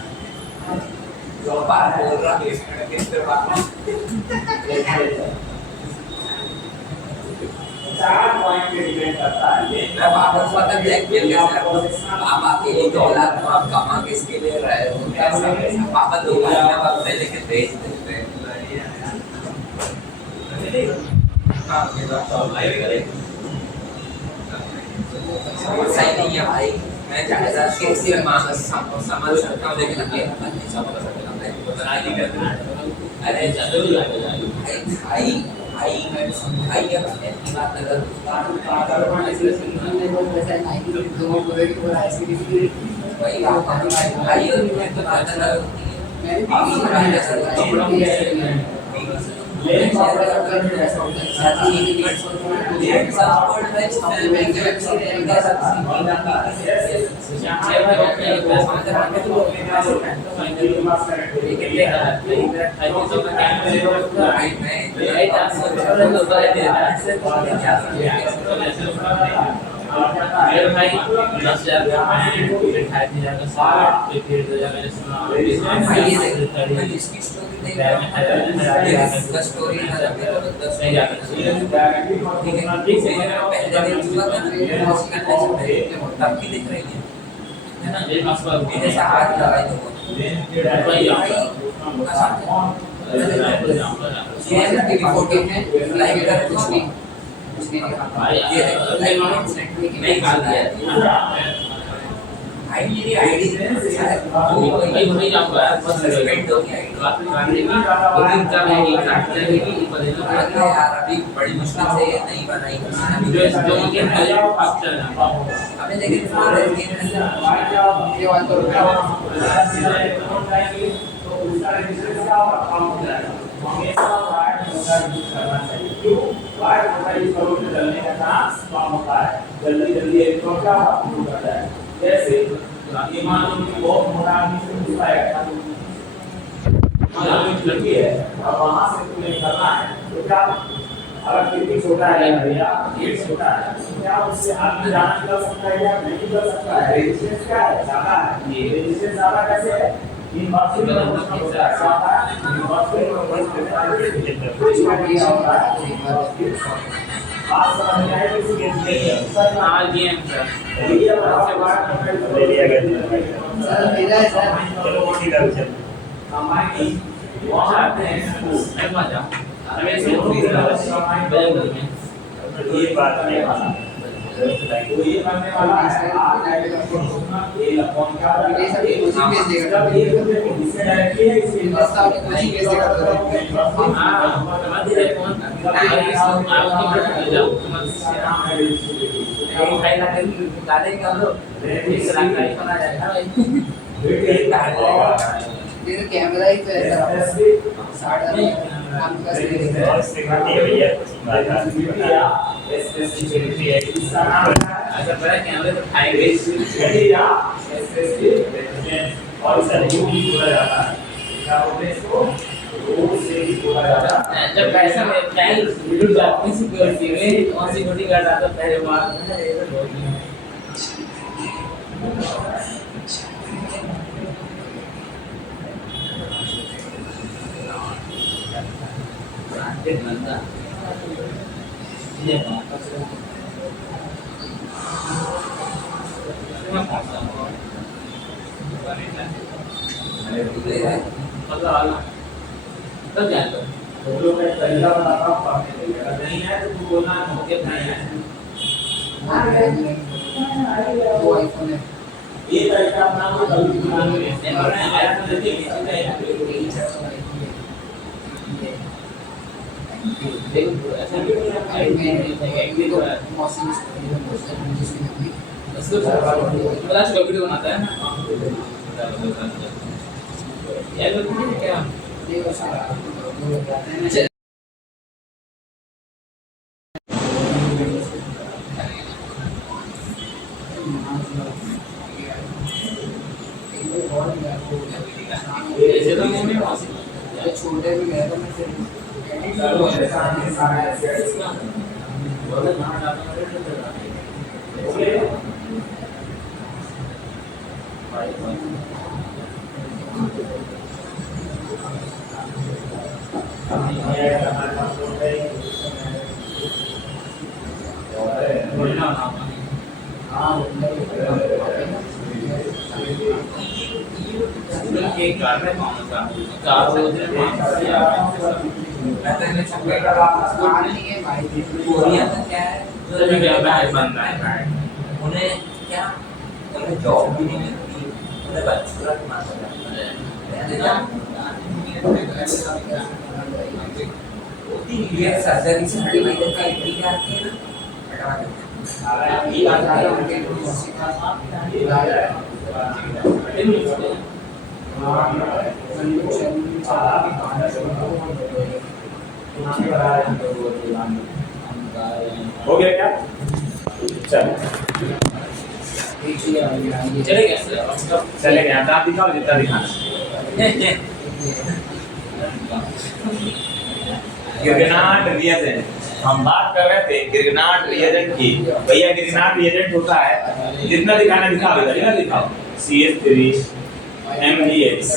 बात बोल रहा किससे बात 4 पॉइंट पे डिपेंड करता है। मैं वापस पता ब्लैकमेल कैसे आप अकेली औलाद को आप कमा किसके लिए रहे हो कैसा पापा 2 महीना वक्त में लेके भेज देते हैं। हाँ ये बात तो भाई करे सही नहीं है भाई, मैं ज़्यादा कैसे मांग समझ सकता हूँ लेकिन अभी नहीं समझ सकता अरे भाई भाई मैं भाई अब ऐसी बात अगर भाई भाई और मैं तो बात अलग होती है फिर भाई 10,000 का मैं 28,000 का साथ फिर 2,000 मैंने सुना भाई ये देख मैं जिसकी स्टोरी देख रहा हूँ 10 स्टोरी ना रखे तो 10 सही जाता ठीक है ठीक है पहले दिन हुआ था उसी का टेस्ट तब की दिख रही है ना ये मसला मेरे से हाथ लगाए तो भाई ये है कि 14 है लाइक का कुछ नहीं उसने भाई ये देखो नहीं खा दिया भाई मेरी आईडी भाई वही जाऊंगा बस सस्पेंड हो गया बात करने की लेकिन क्या है कि ट्रैक्टर है कि बदलना अरे पड़ेगा यार अभी बड़ी मुश्किल से ये नहीं बनाई जो गेम पहले फास्ट चलना अबे लेकिन फॉरेस्ट गेम में ये वाला तो जल्दी जल्दी इलेक्ट्रॉन क्या शुरू करता है जैसे ये मान लो कि बहुत मोटा आदमी से दूसरा है लगी है और वहां से तुम्हें करना है तो क्या अगर कितनी छोटा है भैया गेट छोटा है तो क्या उससे आगे जाना निकल सकता है या नहीं निकल सकता है रेजिस्टेंस क्या है ज्यादा है ये रेजिस्टेंस ज्यादा कैसे है इन बातों में होता है ज्यादा इन बातों में बात समझ में आई किसी के नहीं है सर हाँ गेम सर ये ले लिया गया सर मेरा है सर चलो ठीक है चल हमारी वहां आते हैं मैं मजा हमें से बदल में ये बात नहीं माना तो ये बनने वाला है ये लपॉन का ये सब कोचिंग बेस देगा जब ये इससे डायरेक्टली है इससे रास्ता आपने कोचिंग बेस देगा हाँ मत दे फोन आपकी मत जाओ मत फाइल आके डालेंगे हम लोग इस लाख का ही बना जाएगा ये तो कैमरा ही तो है सर 60,000 काम का से और से घटी है भैया एसएससी चलती है इसका नाम है अच्छा बड़ा कैमरे तो खाएंगे या एसएससी और इसका रिव्यू भी बोला जाता है क्या बोलते हैं इसको वो से भी बोला जाता है जब पैसा में बैंक वीडियो जाती सिक्योरिटी में और सिक्योरिटी गार्ड आता पहले बार एक बंदा ये मतलब आला तब जान लो वो लोग का तरीका बताता हूं पढ़ने के लिए अगर नहीं है तो तू बोलना मौके नहीं है वो आईफोन है ये तरीका अपना लो कभी भी मान लो आईफोन देखिए ऐसा भी नहीं है मौसम उसको बड़ा वीडियो बनाता है ना ये लोग क्या ऐसे तो नहीं छोटे भी गया था मैं एक कार में कार नहीं है भाई कोरिया में क्या है सभी क्या भाई बंद है उन्हें क्या उन्हें जॉब भी नहीं मिलती उन्हें बदसूरत माना जाता है ये सर्जरी से हटी हुई देता है ठीक आती है ना हटवा देते हो गया क्या चल चले गए चले गए आप दांत दिखाओ जितना दिखाना हैं You cannot reason. हम बात कर रहे थे ग्रिग्नार्ड रिएजेंट की। भैया ग्रिग्नार्ड रिएजेंट होता है, जितना दिखाना दिखाओ, इधर ना दिखाओ, CH3MgX,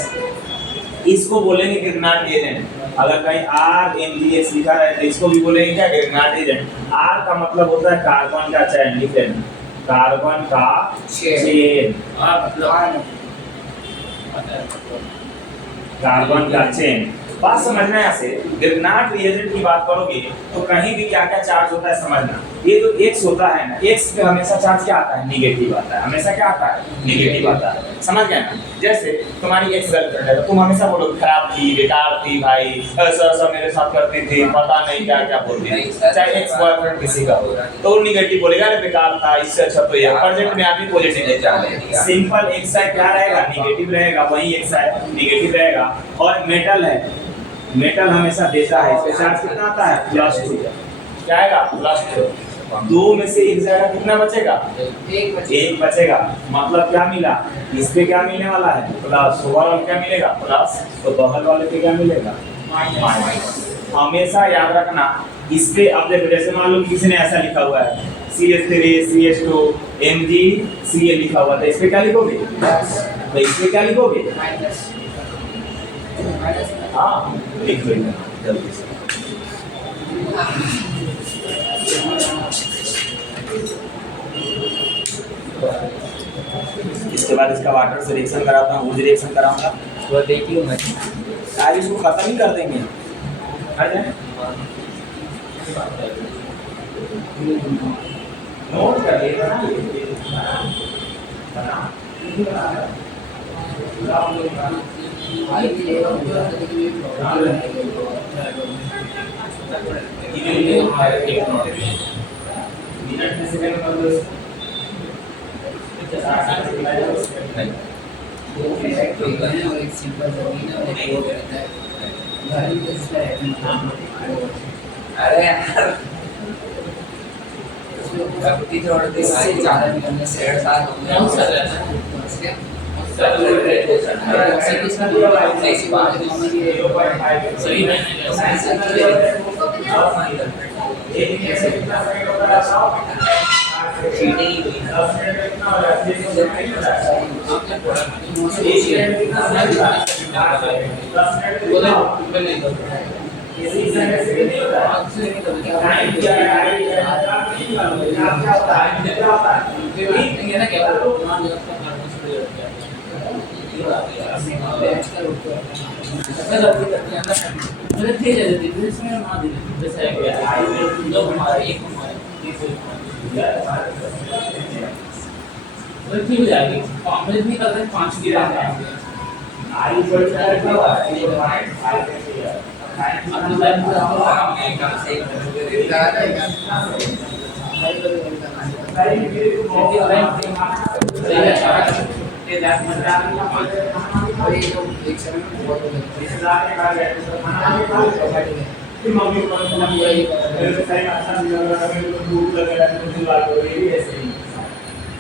इसको बोलेंगे ग्रिग्नार्ड रिएजेंट। अगर कहीं RMgX लिखा रहे तो इसको भी बोलेंगे क्या, ग्रिग्नार्ड रिएजेंट। R का मतलब होता है कार्बन का चेन, लिख लेना, कार्बन का चेन, कार्बन का चेन। बात समझना है ऐसे, ग्रिग्नार्ड रिएजेंट की बात करोगे तो कहीं भी क्या क्या चार्ज होता है समझना। ये जो X होता है ना, X पे हमेशा चार्ज क्या आता है, निगेटिव आता है, हमेशा क्या आता है, निगेटिव आता है, समझ गए ना। जैसे तुम्हारी X गर्लफ्रेंड है तो तुम हमेशा बोलोगे खराब थी, बेकार थी भाई, ऐसा ऐसा मेरे साथ करती थी, पता नहीं क्या क्या बोलती थी। चाहे X बॉयफ्रेंड किसी का हो तो वो निगेटिव बोलेगा, अरे बेकार था, इससे अच्छा तो ये। प्रेजेंट में आदमी पॉजिटिव लेता है। सिंपल X साइड क्या रहेगा, निगेटिव रहेगा, वही X साइड निगेटिव रहेगा। और मेटल है, मेटल हमेशा देता है, इसका चार्ज कितना आता है, +2, क्या आएगा, +2। 2 में से 1 जाएगा, कितना बचेगा, 1 बचेगा। मतलब क्या मिला, इस पे क्या मिलने वाला है, प्लस। ओवरऑल क्या मिलेगा, प्लस, तो बगल वाले पे क्या मिलेगा, माइनस। हमेशा याद रखना इस पे। अब देखो जैसे मान लो किसी ने ऐसा लिखा हुआ है CH3 CH2 MgCl लिखा हुआ था, इस पे क्या लिखोगे, तो इस पे क्या लिखोगे, हाँ लिख लो जल्दी से। इसके बाद इसका वाटर से रिएक्शन कराता हूँ, उस रिएक्शन कराऊंगा, वो देख लो मैं आज इसको खत्म ही कर देंगे। आ जाए नोट कर मिनट में सेकंड कर दो अरे यार कपटी छोड़ दी भाई, ज़्यादा निकलने से 1.5 साल हो गया। ऐसी बात सही ठीक हो जाएगी, कॉम्प्लेक्स नहीं करते 5 की बात है।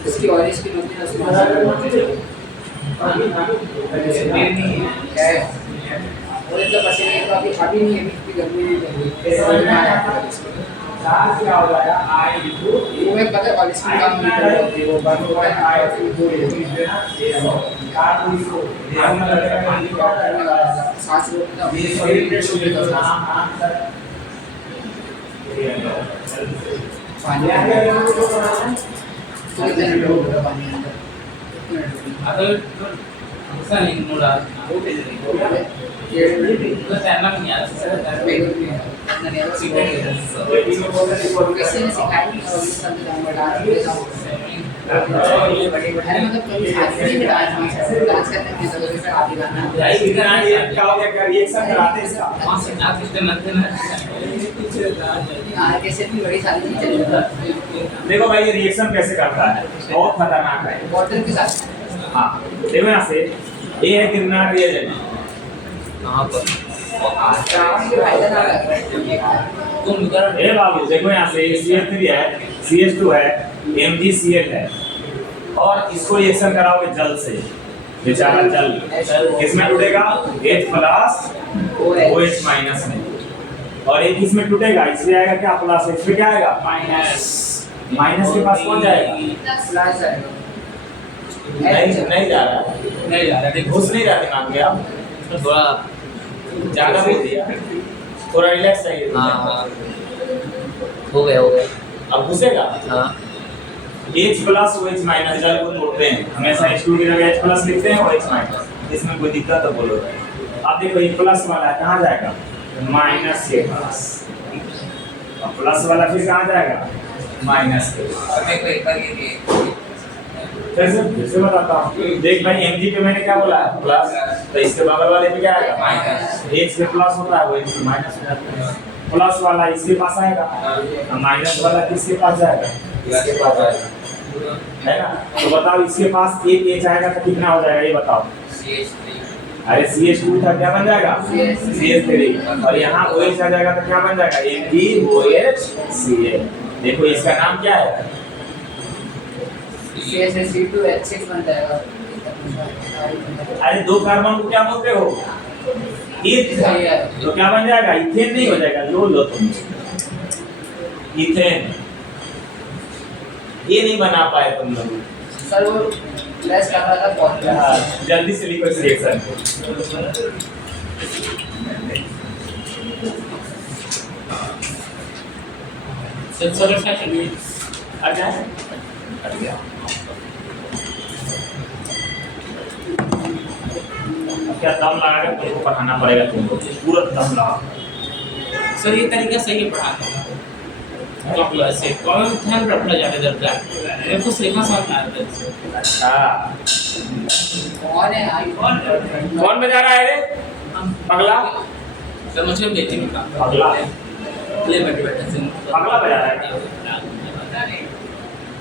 इसकी और इसकी और इनका पसीने तो अभी नहीं है, इतनी गर्मी नहीं लग रही। क्या हो जाएगा वो मैं पता है, और इसकी काम नहीं कर रही वो बात हो रहा है सांस रोकना अगर ऐसा नहीं मुड़ा तो तैरना भी नहीं आता किसी ने सिखाया नहीं और इस सब मतलब कभी साथी में डांस करने की जरूरत है, आगे गाना क्या हो गया, रिएक्शन कराते हैं इसका। कैसे भी बड़ी सारी चीजें चलेगी। देखो भाई ये रिएक्शन कैसे करता है, बहुत खतरनाक है। वाटर के साथ हाँ देखो यहाँ से ये है ग्रिग्नार्ड रिएजेंट, कहाँ पर ए बाबू देखो यहाँ से CH3 है, CH2 है, MgCl है, और इसको रिएक्शन कराओगे जल से, बेचारा जल किसमें टूटेगा, H+ OH- में। और एक इसमें टूटेगा, इसमें आएगा क्या प्लस, इसमें क्या आएगा माइनस माइनस के पास कौन जाएगा, प्लस आएगा। नहीं जा रहा, नहीं जा रहा, देखो घुस नहीं रहा दिमाग में, अब तो थोड़ा ज्यादा बोल दिया, थोड़ा रिलैक्स चाहिए हाँ तुझे। हाँ हो गया अब घुसेगा हाँ h प्लस और h माइनस चल को तोड़ते हैं, हमेशा h2 की जगह h प्लस लिखते हैं और h माइनस, इसमें कोई दिक्कत तो बोलो। अब देखो ये प्लस वाला कहाँ जाएगा, माइनस के पास, अब प्लस वाला फिर कहाँ जाएगा, माइनस के पास। हमें कोई पर ये फिर से बताता हूँ, देख भाई mg पे मैंने क्या बोला है प्लस, तो इसके बगल वाले पे क्या आएगा माइनस, h पे प्लस होता है वो h पे माइनस हो जाता है, प्लस वाला इसके पास आएगा, माइनस वाला किसके पास जाएगा, इसके पास आएगा, है ना। तो बताओ इसके पास एक h आएगा तो कितना हो जाएगा ये बताओ, अरे CH2 था क्या बन जाएगा CH3, और यहाँ OH आ जाएगा तो क्या बन जाएगा MgOHCl। देखो इसका नाम क्या है, CH2H6 बन जाएगा। अरे दो कार्बन को क्या बोलते हो, ईथ, तो क्या बन जाएगा इथेन नहीं हो जाएगा, लो तुम इथेन, ये नहीं बना पाए तुम लोग। सर वो प्लस कर रहा था फॉर्मूला। जल्दी से लिखो इस रिएक्शन को, सेंसर का चलिए आ जाए हट गया। क्या दम लगा के तुमको पढ़ाना पड़ेगा, तुमको पूरा दम लगा। सर ये तरीका सही है पढ़ाने का, तो प्लस से कौन ध्यान रखना जाने दरकार मेरे को सीखा समझ में आता है। अच्छा कौन है आईफोन? कौन बजा रहा है रे, अगला सर मुझे बेटी का अगला ले बैठे से अगला बजा रहा है,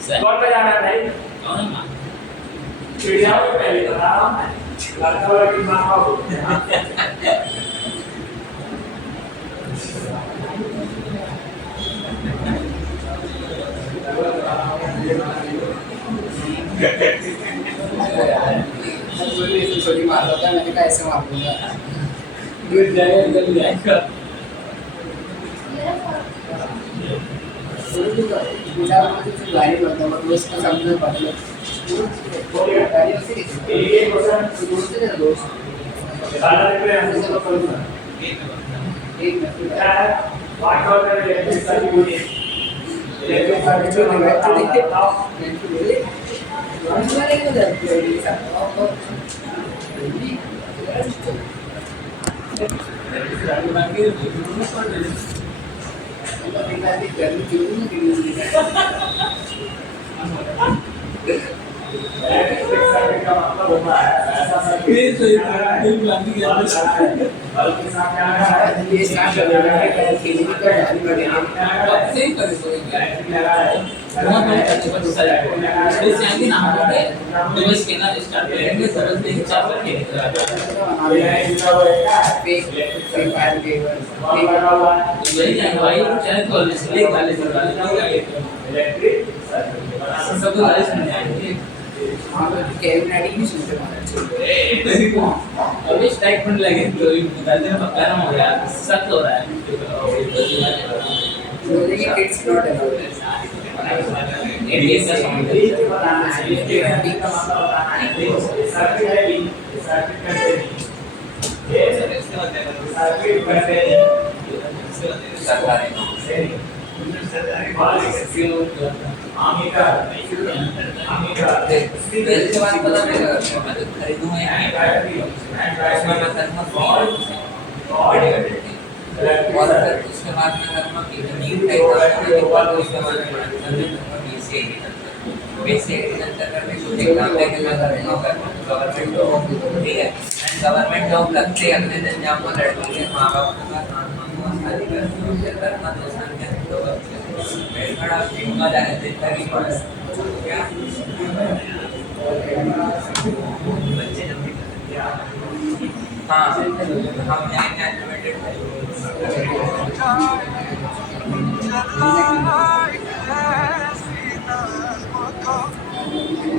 सर कौन बजा रहा है भाई, कौन है मां चिड़िया को पहले बता रहा हूं, लड़का वाला की मां को छोटी मार होता है, मैंने कहा ऐसे मार दूंगा। गिर जाएगा निकल जाएगा। बेचारा मुझे कुछ गाली करता है, मतलब उसको समझना पड़ता है। गाली उसे किसी एक क्वेश्चन को दोस्त है ना, दोस्त सारा देख रहे हैं ऐसे तो करूँगा। एक मिनट क्या है बात कर रहे हैं इलेक्ट्रिक सर्किट बोलिए, इलेक्ट्रिक सर्किट जो में डिवाइड कर देंगे बताओ हमारे को जाती है ये सब गर्मी क्यों नहीं इलेक्ट्रिक सर्किट का मतलब होता है ऐसा सर्किट बल्ब के साथ क्या लगा है, ये स्टार्ट कर रहा है खेलने का डाली पड़ेगा। सही कर सोएंगे इलेक्ट्रिक लगा है, बहुत बड़ा प्रतिभा दूसरा जाएगा इस आएंगे ना हम लोग तो इसके ना स्टार्ट करेंगे सरल से चार करके ये जुड़ा हुआ है क्या है, फ्री फायर के बल्ब लगा हुआ है, वही जाएगा भाई चाहे कॉलेज से ले वाले से वाले इलेक्ट्रिक सर्किट बना सब तो लाइफ में जाएंगे हाँ तो केविन आईडी नहीं सुनते मारा अभी स्टाइकमेंट लगे तो बता देना पक्का ना हो गया सख्त हो रहा है बोले कि किड्स नॉट अलाउड इंडियन का समझ ये बताना है, ये सर्किट का मतलब बताना है, देखो सर्किट है भी, सर्किट करते नहीं, ये सर्किट करते नहीं, सरकारी आमीटर ट्वेल्थ के बाद पता नहीं लगा मैं तो खरीदूंगा ही नहीं उसमें मैं करूँगा और फिर उसके बाद मैं करूँगा कि नीट एग्जाम बाद उसके बाद मैं बीएससी एग्रीकल्चर करने कुछ एग्जाम देके मैं करूँगा गवर्नमेंट जॉब, ठीक है। एंड गवर्नमेंट जॉब लगते अगले दिन जाऊँगा लड़की के माँ बाप का काम वाम शादी करना 2 साल के अंदर बड़ा सीखना जाने देता कि बस क्या बच्चे जब हाँ हम यहाँ एनिमेटेड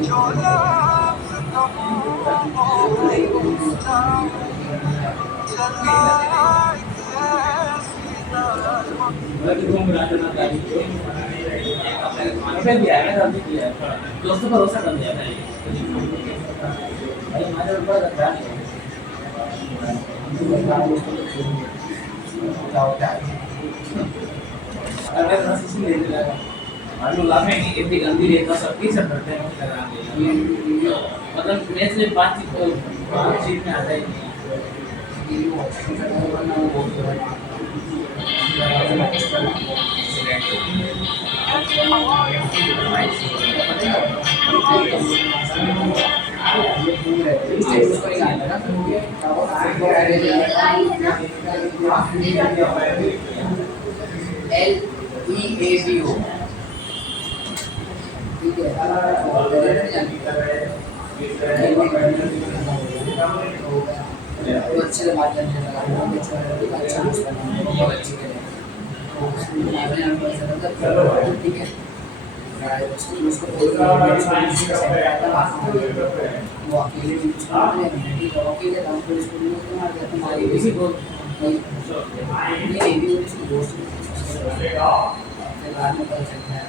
चला बाकी घूम रहा था गाड़ी को दिया है ना दिया दोस्तों भरोसा कर दिया था भाई हमारे ऊपर रखा नहीं अगर रसीसी ले लगा मालूम लाभ है कि इतनी गंदी रेत का सब की सब करते हैं लगा दे मतलब मैच में बातचीत में आता ही LEAVO ठीक है अच्छे से बात करने लगा अच्छा बहुत अच्छी ठीक है उसको वो अकेले अकेले हमारी किसी को बाद में पता चलता है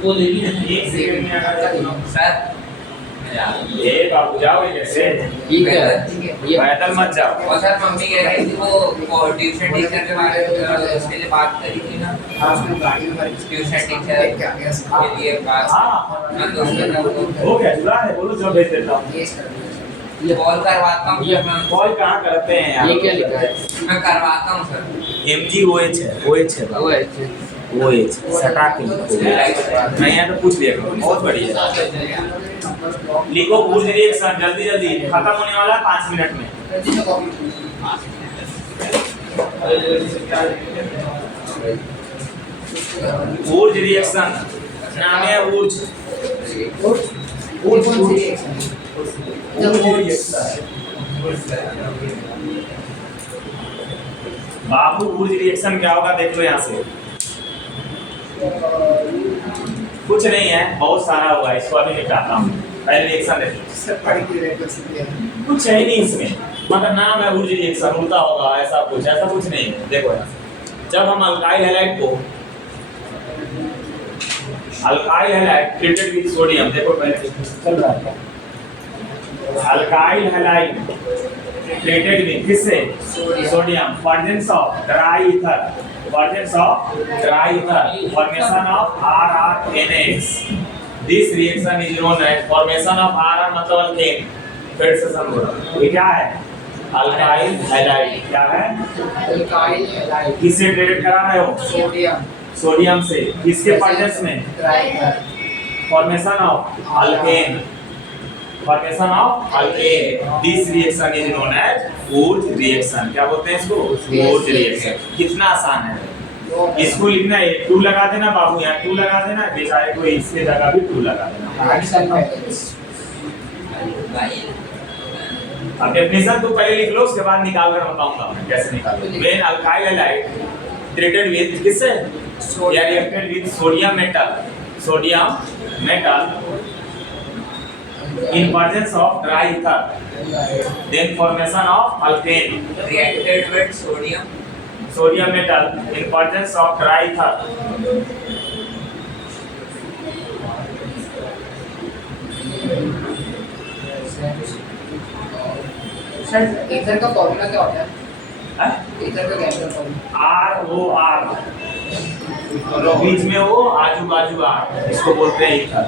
वो लेकिन सर ये बाबू जाओ कैसे ठीक है पैदल मत जाओ और सर मम्मी कह रही थी वो ट्यूशन टीचर के बारे में उसके लिए बात करी थी ना ट्यूशन टीचर के लिए बात हाँ मैं तो उसके लिए वो क्या जुड़ा है बोलो जो भेज देता हूँ कॉल करवाता हूँ कॉल कहाँ करते हैं यार ये क्या लिखा है मैं करवाता हूँ सर MGOH है OH है OH सटा के लिखो मैं यहाँ तो पूछ लिया करूँ बहुत बढ़िया लिखो पूछ रिएक्शन जल्दी जल्दी खत्म होने वाला 5 मिनट में ऊर्ज रिएक्शन नाम है ऊर्ज बाबू ऊर्ज रिएक्शन क्या होगा देख लो यहाँ से कुछ नहीं है बहुत सारा होगा इसको अभी निकालता हूँ पहले रिएक्शन देख लो कुछ है ही नहीं इसमें मतलब नाम है ऊर्ज रिएक्शन उड़ता होगा ऐसा कुछ नहीं है देखो यहाँ जब हम अल्काइल हैलाइड को alkyl halide treated with sodium देखो पहले चल रहा है अल्काइल हैलाइड ट्रीटेड विद किससे sodium presence of dry ether formation of RRNX this reaction is known as formation of RR मतलब अल्केन फिर से समझो ये क्या है अल्काइल हैलाइड क्या है अल्काइल हैलाइड किससे ट्रीट करा रहे हो सोडियम से किसके प्रेजेंस में formation of alkane this reaction is known as Wurtz reaction क्या बोलते हैं इसको ऊर्ज रिएक्शन कितना आसान है इसको लिखना है 2 लगा देना बाबू यहाँ 2 लगा देना बेचारे को इसके जगह भी 2 लगा देना अब डेफिनेशन तो पहले लिख लो उसके बाद निकाल कर बताऊंगा मैं कैसे निकालोगे when alkyl halide treated with किससे या reacted with sodium metal in presence of dry ether then formation of alkane reacted with sodium metal in presence of dry ether sir ether का फॉर्मूला क्या होता है हैं ईथर का chemical formula ROR बीच में वो आजू बाजू आ, इसको बोलते हैं ईथर।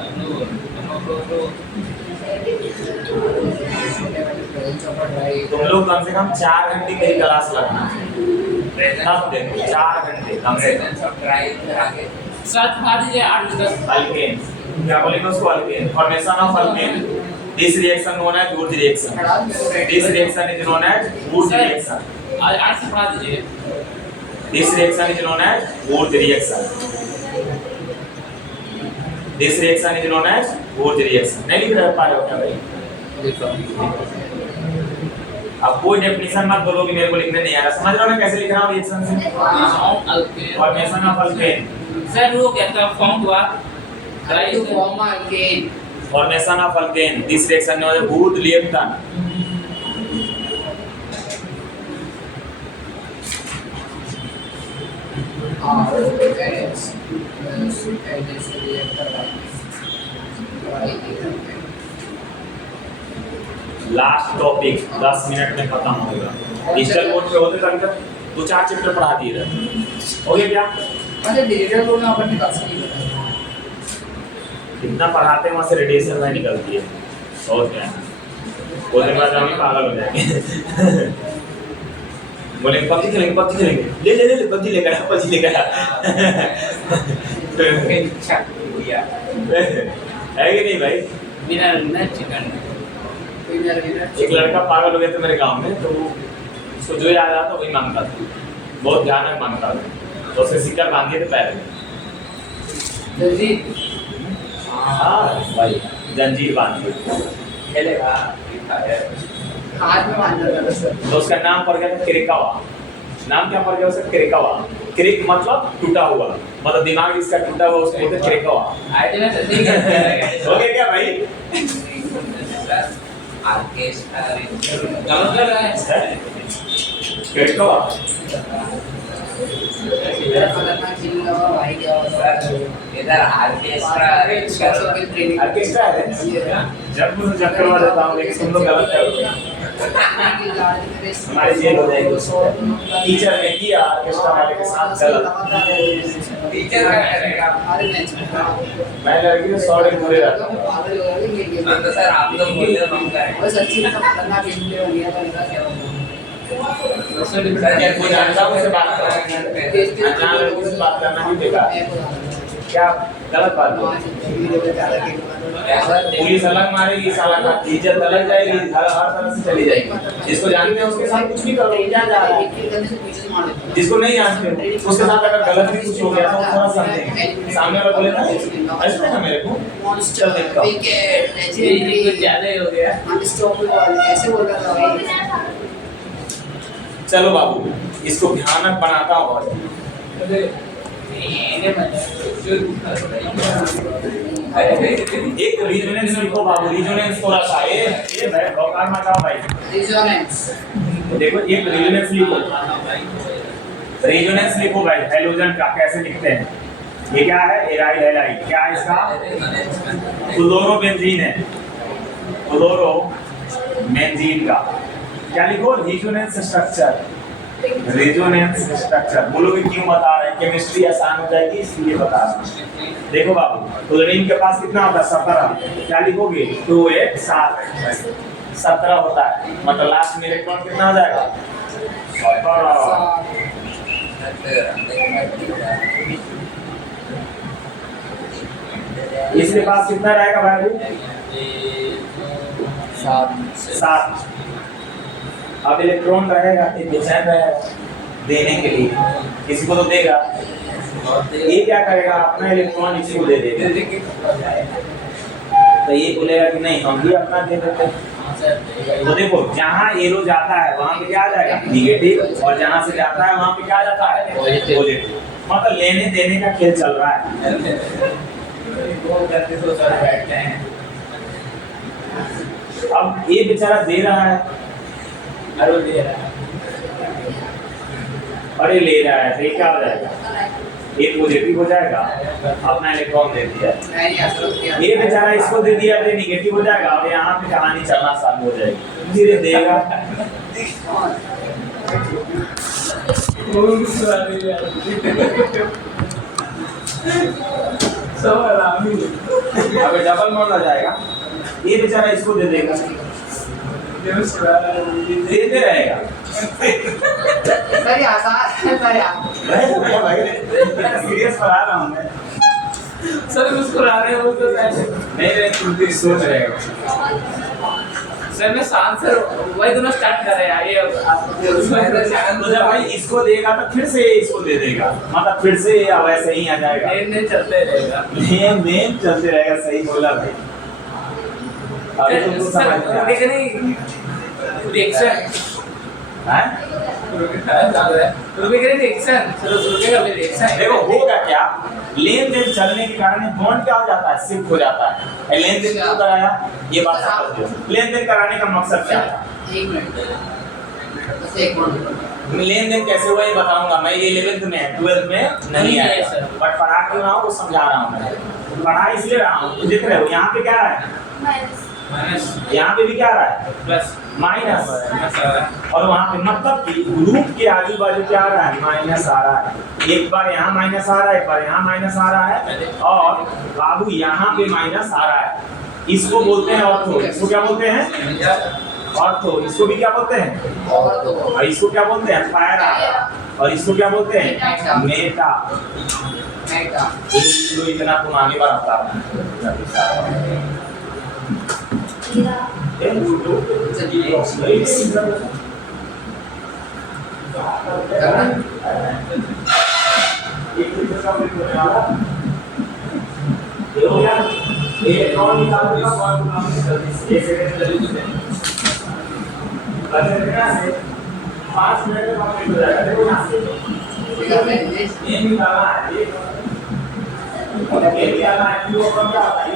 तुम लोग कम से कम 4 घंटे मेरी क्लास लगना चाहिए, तब देखो 4 घंटे कम से कम। साथ खा दीजिए 8 10 अल्केन, क्या बोलेंगे उसको? Alkane, formation of alkane. This reaction known as वुड reaction, this reaction is known as वुड रिएक्शन, आज 8 से पढ़ा दीजिए। This reaction is known as वुड reaction, this reaction is known as वुड रिएक्शन। नहीं लिख रहे पा रहे हो क्या भाई? अब कोई डेफिनेशन मत बोलो कि मेरे को लिखने नहीं आ रहा, समझ रहे हो ना कैसे लिख रहा हूँ रिएक्शन से? Alkane formation of alkane, sir वो क्या था फॉर्म हुआ to form alkane. Formation of alkane, this reaction known as वुड रिएक्शन। लास्ट टॉपिक 10 मिनट में खत्म होगा। डिजिटल बोर्ड पे होते तक 2-4 चैप्टर पढ़ा दिए रहते। हो गया क्या? अच्छा डिजिटल बोर्ड में अपन ने क्लास नहीं किया। कितना पढ़ाते हैं वहाँ से रेडिएशन नहीं निकलती है। और क्या? वो दिन बाद हम ही पागल हो जाएंगे। बोले पबजी खेलेंगे, पबजी खेलेंगे, ले ले ले ले पबजी लेकर आ, पबजी लेकर आ। है कि नहीं भाई? विनर विनर चिकन एक लड़का पागल हो गया था मेरे गांव में, तो उसको जो याद आता वही मांगता था, बहुत भयानक मांगता था। तो उसे सिक्कर बांधे थे पैर में। जल्दी हाँ भाई, जंजीर बांध दी। खेलेगा हाथ में बांध देता था सर। तो उसका नाम पड़ गया था क्रिकावा। नाम क्या पड़ गया उसका? क्रिकावा। क्रिक मतलब टूटा हुआ, मतलब दिमाग इसका टूटा हुआ, उसको बोलते क्रिकावा। आईटी में सही करते हैं हो गया क्या भाई? गलत लग रहा है क्रिकावा। खतरनाक चीज लगा भाई क्या होता है। इधर ऑर्केस्ट्रा अरेंज करो। ऑर्केस्ट्रा है जब मुझे जब करवा देता हूँ, लेकिन तुम लोग गलत करोगे, हमारी जेल हो जाएगी। टीचर ने किया ऑर्केस्ट्रा वाले के साथ गलत। टीचर क्या करेगा? मैं लड़की से 100 दिन दूर रहता हूँ। तो सर आप लोग बोल रहे हो हम करें। और सच्ची में खतरनाक चीज हो गया था इनका क्या होगा। सर कोई जानता हूँ उससे बात करना, अनजान लड़की से बात करना ही बेकार है। क्या गलत बात है? पुलिस अलग मारेगी, साला का इज्जत अलग जाएगी, हर तरह से चली जाएगी। जिसको जानते हैं उसके साथ कुछ भी करो, क्या जा रहा है? जिसको नहीं जानते हो उसके साथ अगर गलत भी कुछ हो गया तो थोड़ा समझेंगे। सामने वाला बोले ना ऐसे ना मेरे को चल देखता हूँ। ये कुछ ज्यादा ही हो गया ऐसे बोल रहा था भाई। चलो बाबू, इसको भयानक बनाता हूँ। और एक रिजोनेंस लिखो बाबू, रिजोनेंस थोड़ा सा ये भाई भौकाल मत आओ भाई। रेजोनेंस देखो एक रिजोनेंस लिखो, रेजोनेंस लिखो भाई। हैलोजन का कैसे लिखते हैं? ये क्या है? Aryl halide. क्या है इसका? फ्लोरोबेंजीन है, फ्लोरोबेंजीन का क्या लिखो? Resonance structure, resonance structure. बोलोगे क्यों बता रहे हैं? केमिस्ट्री आसान हो जाएगी इसलिए बता रहे हैं। देखो बाबू, फ्लोरीन के पास कितना होता है? 17। क्या लिखोगे? 2 1 7 17 होता है, मतलब लास्ट में इलेक्ट्रॉन कितना हो जाएगा? 17। इसके पास कितना रहेगा भाई? 7। अब इलेक्ट्रॉन रहेगा, ये बेचैन रहेगा देने के लिए, किसी को तो देगा। ये क्या करेगा? अपना इलेक्ट्रॉन इसी को दे देगा। तो ये बोलेगा कि नहीं हम भी अपना दे देते हैं। तो देखो जहाँ एरो जाता है वहाँ पे क्या आ जाएगा? निगेटिव, और जहाँ से जाता है वहाँ पे क्या आ जाता है? पॉजिटिव। मतलब लेने देने का खेल चल रहा है। अब ये बेचारा दे रहा है, अरे ले रहा है, तो ये क्या हो जाएगा? ये पॉजिटिव हो जाएगा, अपना इलेक्ट्रॉन दे दिया। ये बेचारा इसको दे दिया तो निगेटिव हो जाएगा, और यहाँ पे कहानी चलना चालू हो जाएगी। धीरे देगा सब आराम ही अबे डबल मोड हो जाएगा, ये बेचारा इसको दे देगा, देते रहेगा। सर ये आसान है सर यार। भाई सीरियस पढ़ा रहा हूँ मैं। सर मुस्कुरा रहे हो तो नहीं तुम भी सोच रहेगा। सर मैं शांत सर वही दोनों स्टार्ट कर रहे हैं ये तो जब भाई इसको देगा तो फिर से इसको दे देगा, मतलब फिर से या वैसे ही आ जाएगा। लेन चलते रहेगा। लेन चलते रहेगा, सही बोला भाई। अभी तुमको समझ में आया। देख नहीं रिएक्शन हैं? रुपए के रिएक्शन चलो रुपए का भी रिएक्शन देखो होगा क्या, लेन देन चलने के कारण बॉन्ड क्या हो जाता है, शिफ्ट हो जाता है। लेन देन क्यों कराया, ये बात समझ लो। लेन देन कराने का मकसद क्या था? एक मिनट बस एक मिनट। लेन देन कैसे हुआ ये बताऊंगा मैं। ये 11th में 12th में नहीं आया सर। बट पढ़ा क्यों रहा हूँ वो समझा रहा हूँ मैं। पढ़ा इसलिए रहा हूँ, देख रहे हो यहाँ पे क्या रहा है, माइनस यहाँ पे भी क्या रहा है, प्लस माइनस। माइनस आ रहा है और वहाँ पे मतलब कि ग्रुप के आजू बाजू क्या आ रहा है, माइनस आ रहा है। एक बार यहाँ माइनस आ रहा है, एक बार यहाँ माइनस आ रहा है, और बाबू यहाँ पे माइनस आ रहा है। इसको बोलते हैं ऑर्थो। इसको क्या बोलते हैं, ऑर्थो। इसको भी क्या बोलते हैं, और तो और इसको क्या बोलते हैं, पैरा। और इसको क्या बोलते हैं, मेटा। मेटा। तो इतना तुम आगे बढ़ता पाँच मिनट में कंप्लीट हो जाएगा। देखो यहाँ से ये निकालना है, ये निकालना है, क्यों अपन क्या होता है,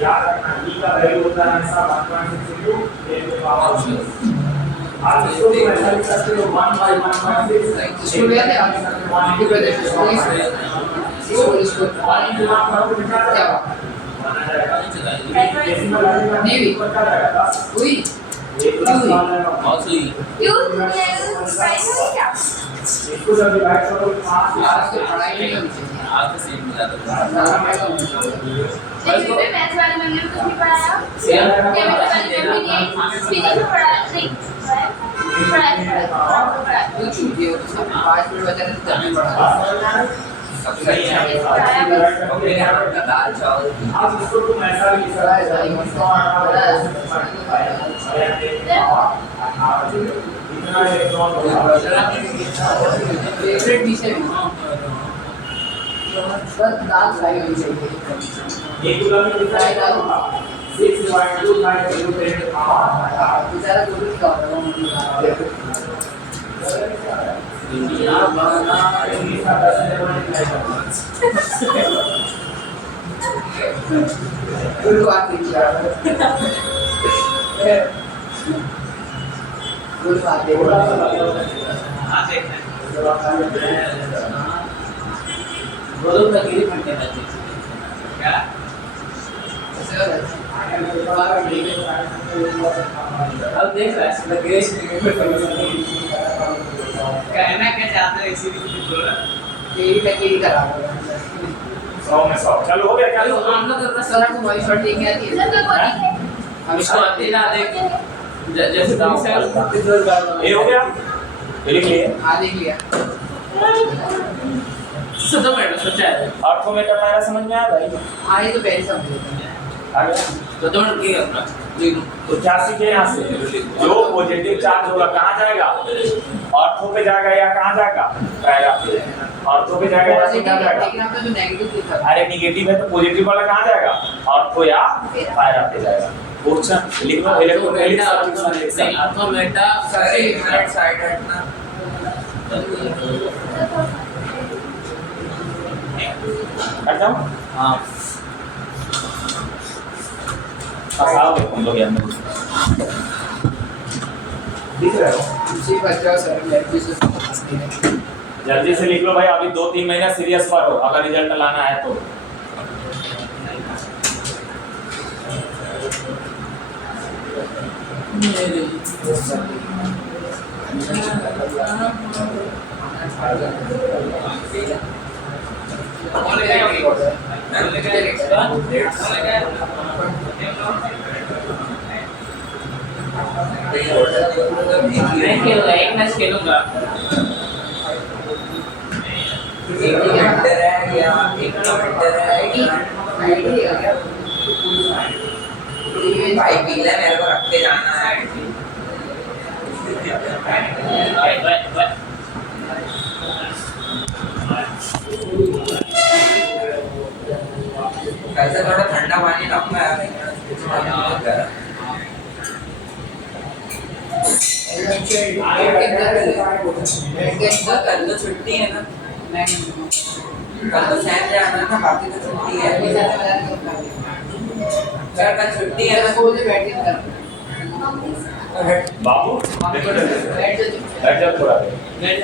याद रखना ई का वैल्यू होता है ऐसा 1.6 into 10 to the power 6। आप इसको ऐसा लिख सकते हो 1 by 1.6। इसको ले आते हैं ठीक है। इसको 1 into 1 करोगे तो क्या क्या होगा, नहीं भी हुई इसको जब डिवाइड करोगे 5 आज तो पढ़ाई नहीं होनी चाहिए। आज तो सेम मिला था लेकिन फिर मैथ्स वाले में कुछ नहीं पढ़ाया, केमिस्ट्री वाले में भी नहीं, फिजिक्स में पढ़ाया नहीं, पढ़ाया जो छूट गया तो सब 5 मिनट बचा तो तब भी पढ़ा। सबसे अच्छा है दाल चावल। आप इसको तुम ऐसा भी लिख सकते हो, इतना इलेक्ट्रॉन होगा। फेवरेट डिश है बस दाल फ्राई होनी चाहिए। एक उदाहरण लिखा है दाल होगा 6/2 into 10 to the power। बेचारा कुछ नहीं खा रहा उनको आती बोलो तो गिरी फंटे में क्या अब देख रहा है ग्रेस कहना क्या चाहते हैं इसीलिए बोल रहा केरी करा 100 में 100। चलो हो गया क्या, चलो हम लोग अपना सर आपको वही शॉट लेके आती है। सर कोई है हम इसको आती ना देख जैसे तुम से ये हो गया, ये लिख लिए। हाँ देख लिया। सदम है सोचा है अर्थोमेटर मेरा समझ में आया भाई, हाँ ये तो पहले समझ लेते हैं। आ गया। सदम है क्या अपना तो क्या सीखे यहाँ से, जो पॉजिटिव चार्ज होगा कहाँ जाएगा, ऑर्थो पे जाएगा या कहाँ जाएगा, पैरा पे। ऑर्थो पे जाएगा या कहाँ जाएगा, लेकिन आपने जो नेगेटिव लिखा था अरे निगेटिव है तो पॉजिटिव वाला कहाँ जाएगा, ऑर्थो या पैरा पे जाएगा। क्वेश्चन लिख लो, इलेक्ट्रोफिलिक सर्किट नहीं अर्थोमेटा सर एक मिनट साइड हटना। हट जाओ। हां फसाओ तुम लोग यार, दिख रहे हो। उसी बच्चा सर लड़की से हंसती है। जल्दी से लिख लो भाई, अभी 2-3 महीना सीरियस पढ़ो अगर रिजल्ट लाना है तो। मैं खेलूंगा, एक मैच खेलूंगा। एक किलोमीटर है या 1 किलोमीटर है भाई पीला मेरे को रखते जाना है। कैसे थोड़ा ठंडा पानी रखना है कल तो छुट्टी है ना, कल तो सैम जाना है ना, बाकी तो छुट्टी है। कल छुट्टी है ना। बाबू देखो बैठ जाओ थोड़ा देर।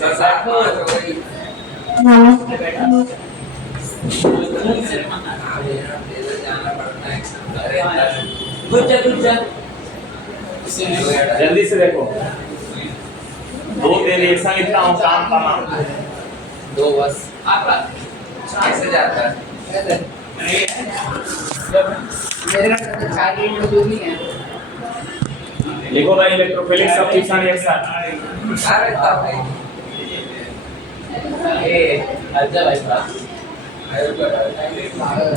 तो साथ में हो गई। जाना पड़ता है। गुड जा। जल्दी से देखो, दो तेरे एक संग इतना हूँ काम तमाम। दो बस कैसे जाता है? मेरा तो 4 लीटर दूध नहीं है। लिखो भाई इलेक्ट्रोफिलिक सब्स्टिट्यूशन रिएक्शन। अरे तब भाई ए अच्छा भाई पास।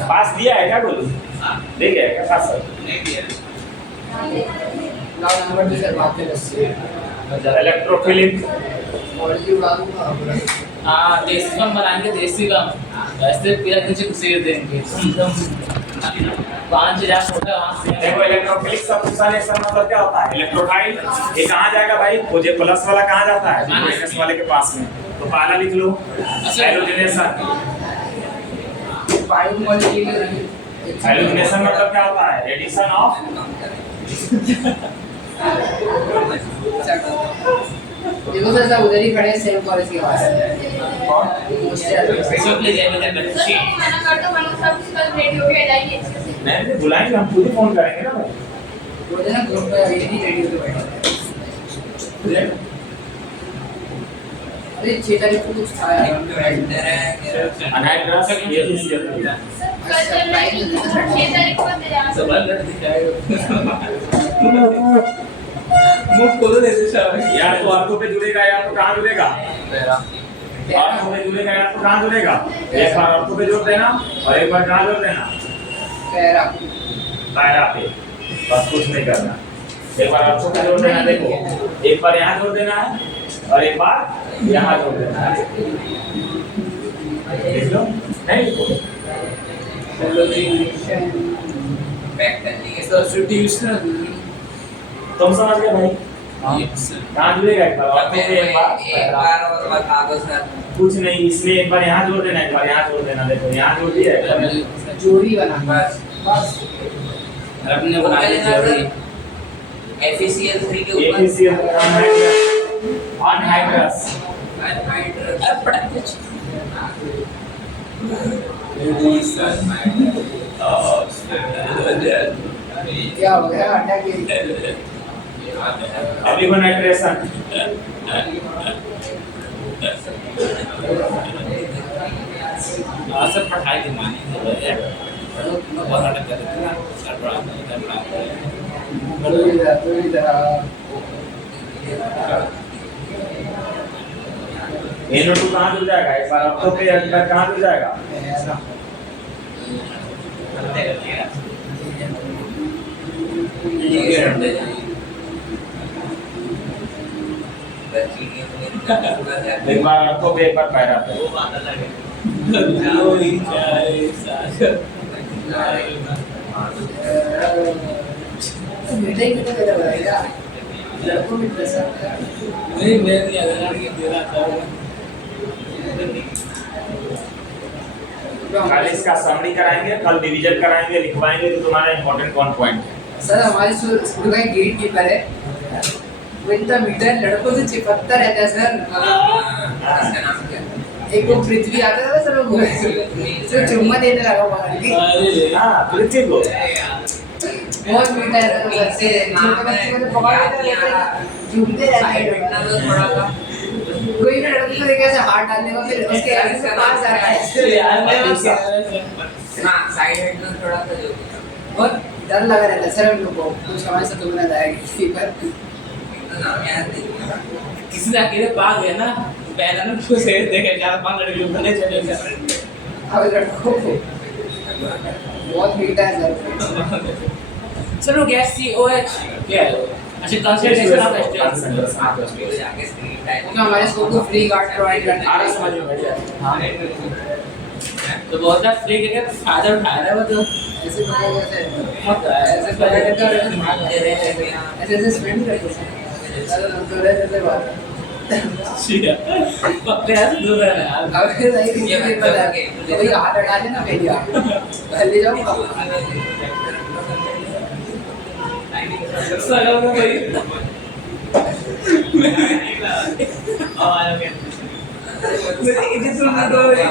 पास दिया है क्या बोलूं? दे गया क्या पास? नहीं दिया। लाओ नंबर भी सर बात कर रहे इलेक्ट्रोफिलिक और जी उड़ा दूंगा। हाँ देसी कम बनाएंगे, देसी कम ऐसे पिया कुछ सेर देंगे। 5000 होता है वहाँ से। देखो इलेक्ट्रोफिलिक सब्स्टिट्यूशन रिएक्शन मतलब क्या होता है? इलेक्ट्रोफाइल ये कहाँ जाएगा भाई? वो जो प्लस वाला कहाँ जाता है? माइनस वाले के पास में। तो पहला लिख लो हैलोजनेशन। फाइव मॉलिक्यूलर हैलोजनेशन मतलब क्या होता है? एडिशन ऑफ देखो सर सब उधर ही खड़े हैं सेम कॉलेज के पास। सब ले जाएंगे इधर बच्चे। मना कर दो, वरना सब कल रेडी हो के जाएंगे अच्छे से। नहीं बुलाएंगे, हम खुद ही फोन करेंगे ना भाई। वो जो ना ग्रुप पे ये नहीं रेडी होके बैठे हैं। अरे 6 तारीख को कुछ था यार। अनाइट्रस एफिशिएंट। कल चल रहा है तो 6 तारीख को दे जाना। सब अलग दिखाएगा। मुंह खोलो दे दे शाबाश। यार तो आंखों पे जुड़ेगा यार तो कहाँ जुड़ेगा? आंखों पे जुड़ेगा यार तो कहाँ जुड़ेगा? एक बार आंखों पे जोड़ देना और एक बार कहाँ जोड़ देना? पैरा दायरा पे। बस कुछ नहीं करना। एक बार आंखों पे जोड़ देना, देखो एक बार यहाँ जोड़ देना है और एक बार यहाँ जोड़ देना है। देख लो नहीं लिखो। पैक कर लिए। सब्स्टिट्यूशन तुम समझ गए भाई? कहाँ जुड़ेगा एक बार आंखों पे एक बार एक बार और बता दो सर। कुछ नहीं, इसमें एक बार यहाँ जोड़ देना, एक बार यहाँ जोड़ देना। देखो यहाँ जोड़ दिया है। जोड़ी बना बस बस अपने बना ली जोड़ी। FeCl3 के ऊपर APCL अनहाइड्रस अनहाइड्रस क्या हो गया अंडा के एलिगोनाइट्रेशन। सब पढ़ाई की मानी बहुत नाटक कर रहे थे। NO2 कहाँ जुड़ जाएगा? एक बार ऑक्टो पे एक बार कहाँ जुड़ जाएगा? एक बार ऑक्टो पे एक बार पैरा पे। मीठा ही मीठा कर रहेगा लड़कों में ड्रेस आता है। नहीं मैं नहीं आधार के दे रहा था। कल इसका समरी कराएंगे, कल डिवीजन कराएंगे, लिखवाएंगे तो तुम्हारा इंपॉर्टेंट कौन पॉइंट है। सर हमारे स्कूल का गेट कीपर है, वो इतना मीटर लड़कों से चिपकता रहता है सर। इसका नाम क्या है? एक वो पृथ्वी आता था सर, वो जो चुम्मा देने लगा पकड़ के। अरे हाँ पृथ्वी को बहुत मीठा है सर, से छोटे बच्चे को तो पकड़ लेते रहते हैं, झूमते रहते हैं। तो थोड़ा सा कोई ना डरता तो कैसे हाथ डालने का, फिर उसके आगे से पास जाता है। हाँ साइड हेड तो थोड़ा सा जो बहुत डर लगा रहता है सर हम लोग को, कुछ हमारे साथ तो ना जाएगी किसी पर। तो नाम याद नहीं किसी ने अकेले पाग गया ना, पहला ना खुश है देखे 4-5 लड़के उठने चले गए। अब लड़कों को बहुत मीठा है सर। चलो गैस COH क्या है? अच्छा कंसल्टेशन ऑफ तो जाके स्क्रीन टाइम क्योंकि हमारे स्कूल को फ्री गार्ड प्रोवाइड करते आ रहा हैं। समझ में भैया। तो बहुत ज्यादा फ्री के फायदा उठा रहा है वो तो ऐसे तो ऐसे ऐसे पहले ऐसे ऐसे ऐसे स्पेंड करते हैं। तो ऐसे बात है। पक्के ऐसे दूर रहना यार। अब सही नहीं पता है तो ये हाथ हटा लेना मेरी आप ले जाऊंगा। सगल में भाई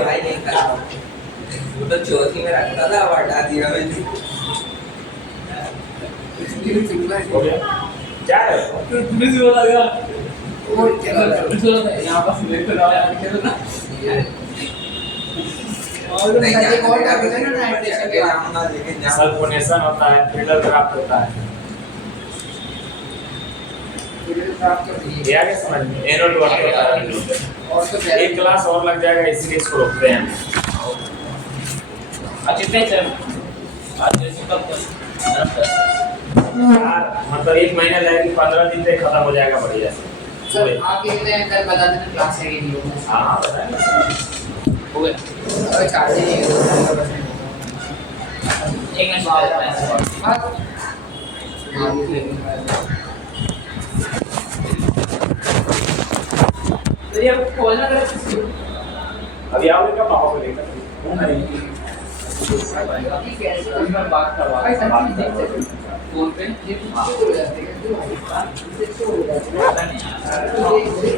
भाई नहीं करा वो तो चौथी में रखता था, अब हटा दिया मैंने। हो गया क्या है? यहाँ पास लेकर आओ यार खेलो ना। नहीं सर, एक और जाना topic है ना, बेटा, nitrogen लेके के बाद। जाऊंगा, लेकिन जाऊंगा। सल्फोनेशन होता है, फिल्टर क्राफ्ट होता है। ये आगे समझ में NO2 होता है। और तो एक क्लास और लग जाएगा, इसलिए इसको रोकते हैं। अच्छा चल आज जैसे कब यार मतलब 1 महीना लगेगी, 15 दिन तक खत्म हो जाएगा बढ़िया से। सर आप ये कल बता देना क्लास है कि नहीं होगा। हाँ बताएं। हो गया अरे चार्ज ही नहीं होगा। एक मिनट हाँ तो ये खोलना कर अभी आओगे कब आओ लेकर? कैसे उसमें बात करवा फोन पे ये हो जाते हैं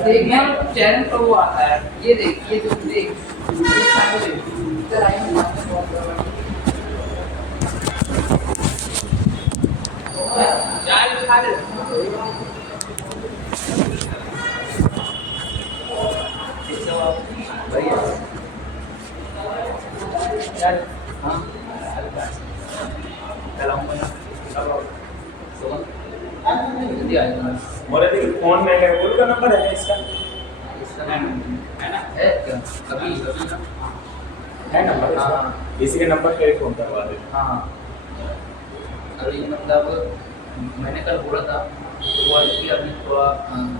देख मैं चैनल पर वो आता है ये देख ये जो देख इधर आई हूं चाय खा ले यार हां जल्दी आ जाना बोले थे कि फोन में अगर बोल का नंबर है इसका है ना है क्या अभी है नंबर इसका? हाँ। इसी के नंबर पे फोन करवा दे। हाँ अभी मतलब मैंने कल बोला था तो बोला कि अभी थोड़ा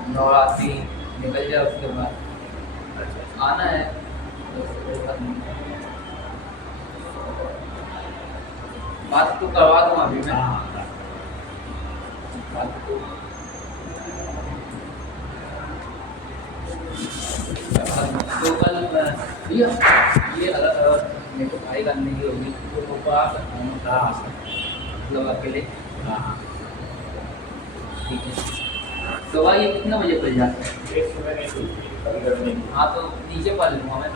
नवरात्रि निकल जाए उसके बाद आना है बात तो करवा दूँ अभी मैं बात तो कल ये अलग मेरे को भाई करने की होगी तो पापा आ सकता हूँ मतलब अकेले ठीक है दवा ये कितना बजे पड़ जाता है एक सुबह नहीं खुलती, कभी कभी नहीं। हाँ तो नीचे पा लूँगा मैं